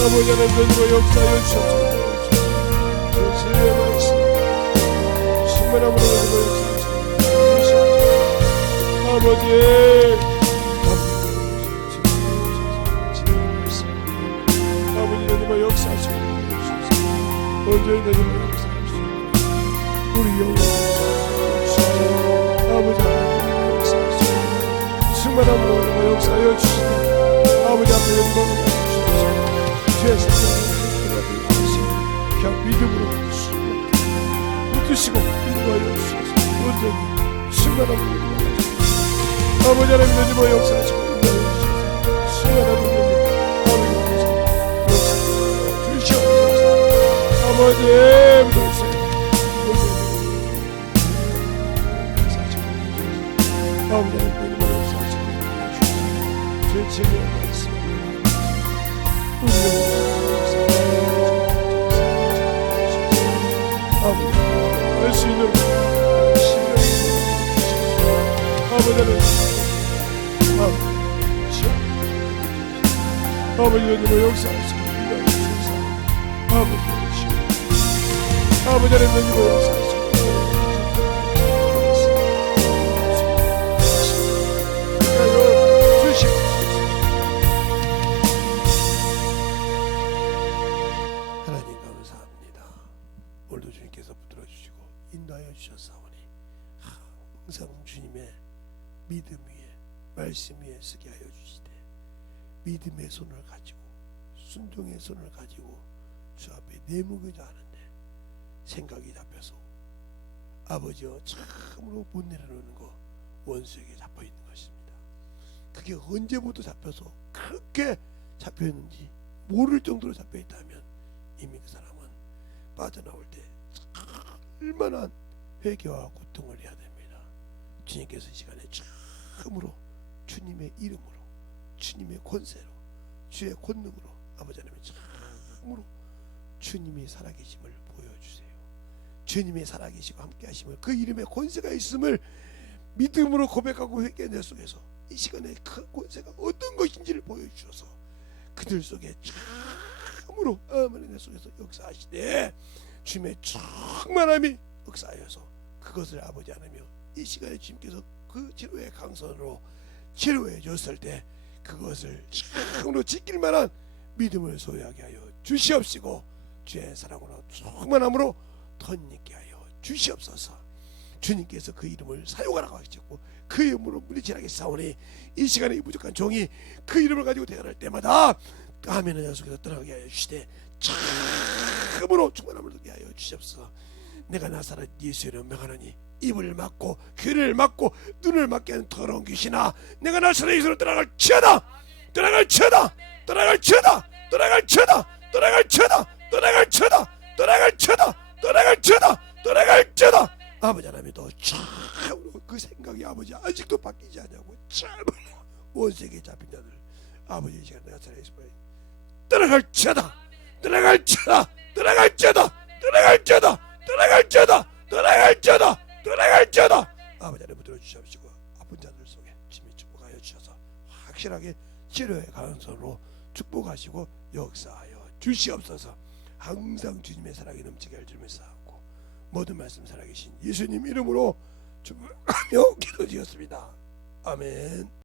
아버지 하나님 되시고 역사하여 주옵소서. 진리의 말씀 충만함으로 되시고 역사하여 주옵소서. 아버지 아버지 되시고 역사하시고 온전히 되시고 역사하시고 우리 영혼 아버지 하나님 역사하시고 충만함으로 되시고 역사하여 주시고 아버지 앞에 영광을 주옵소서. 주의 사랑을 그냥 믿음으로 붙드시고 인도하여 주셔서 온전히 충만함으로 인도하여 아버지 하나님 내주고 역사하시고 인도하여 주셔서 충만함으로 아버지 주시옵소서. 아버지 믿어주세요. 아버지 하나님 내주고 역사하시고 주셔서 제 진리의 말씀 우리 아버지 할 수 있는 신령이 주시옵소서. 아버지는 아버지는 역사하시고 인도하여 주셔서 아버지는 역사하시고 인도하여 주셨사오니 항상 주님의 믿음 위에 말씀 위에 서게 하여 주시되 믿음의 손을 가지고 순종의 손을 가지고 주 앞에 내모기도 하는데 생각이 잡혀서 아버지여 참으로 못 내려놓는 거 원수에게 잡혀있는 것입니다. 그게 언제부터 잡혀서 그렇게 잡혀있는지 모를 정도로 잡혀있다면 이미 그 사람은 빠져나올 때 얼마나 회개와 고통을 해야 됩니다. 주님께서 이 시간에 처음으로 주님의 이름으로 주님의 권세로 주의 권능으로 아버지 하나님 처음으로 주님이 살아계심을 보여주세요. 주님이 살아계시고 함께하심을 그 이름에 권세가 있음을 믿음으로 고백하고 회개 내 속에서 이 시간에 그 권세가 어떤 것인지를 보여주셔서 그들 속에 참으로 아멘 내 속에서 역사하시되 주님의 충만함이 역사하여서 그것을 아버지 하나며 이 시간에 주님께서 그 치료의 강선으로 치료해 줬을 때 그것을 참으로 지킬 만한 믿음을 소유하게 하여 주시옵시고 주의 사랑으로 충만함으로 덧입게 하여 주시옵소서. 주님께서 그 이름을 사용하라고 하셨고 그 이름으로 물리치라게 싸우니 이 시간에 이 부족한 종이 그 이름을 가지고 대화할 때마다 아멘의 속에서 떠나게 하여 주시되 참으로 충만함을 얻게 하여 주시옵소서. 내가 나사렛 예수를 명하노니 입을 막고 귀를 막고 눈을 막게 하는 더러운 귀신아, 내가 나사렛 예수로 떠나갈지어다, 떠나갈지어다, 떠나갈지어다, 떠나갈지어다, 떠나갈지어다, 떠나갈지어다, 떠나갈지어다, 떠나갈지어다, 떠나갈지어다. 아버지 하나님도 참으로 그 생각이 아버지 아직도 바뀌지 않냐고 참으로 원색에 잡힌 자들 아버지 이 시간에 나사렛 예수 떠나갈지어다, 떠나갈지어다, 떠나갈지어다, 떠나갈지어다, 떠나갈지어다, 떠나갈지어다, 떠나갈지어다. 아버지 하나님 들어주시옵시고 아픈 자들 속에 주님이 축복하여 주셔서 확실하게 치료의 가능성으로 축복하시고 역사하여 주시옵소서. 항상 주님의 사랑이 넘치게 할 줄 믿사옵고 모든 말씀 살아계신 예수님 이름으로 축복하며 기도드렸습니다. 아멘.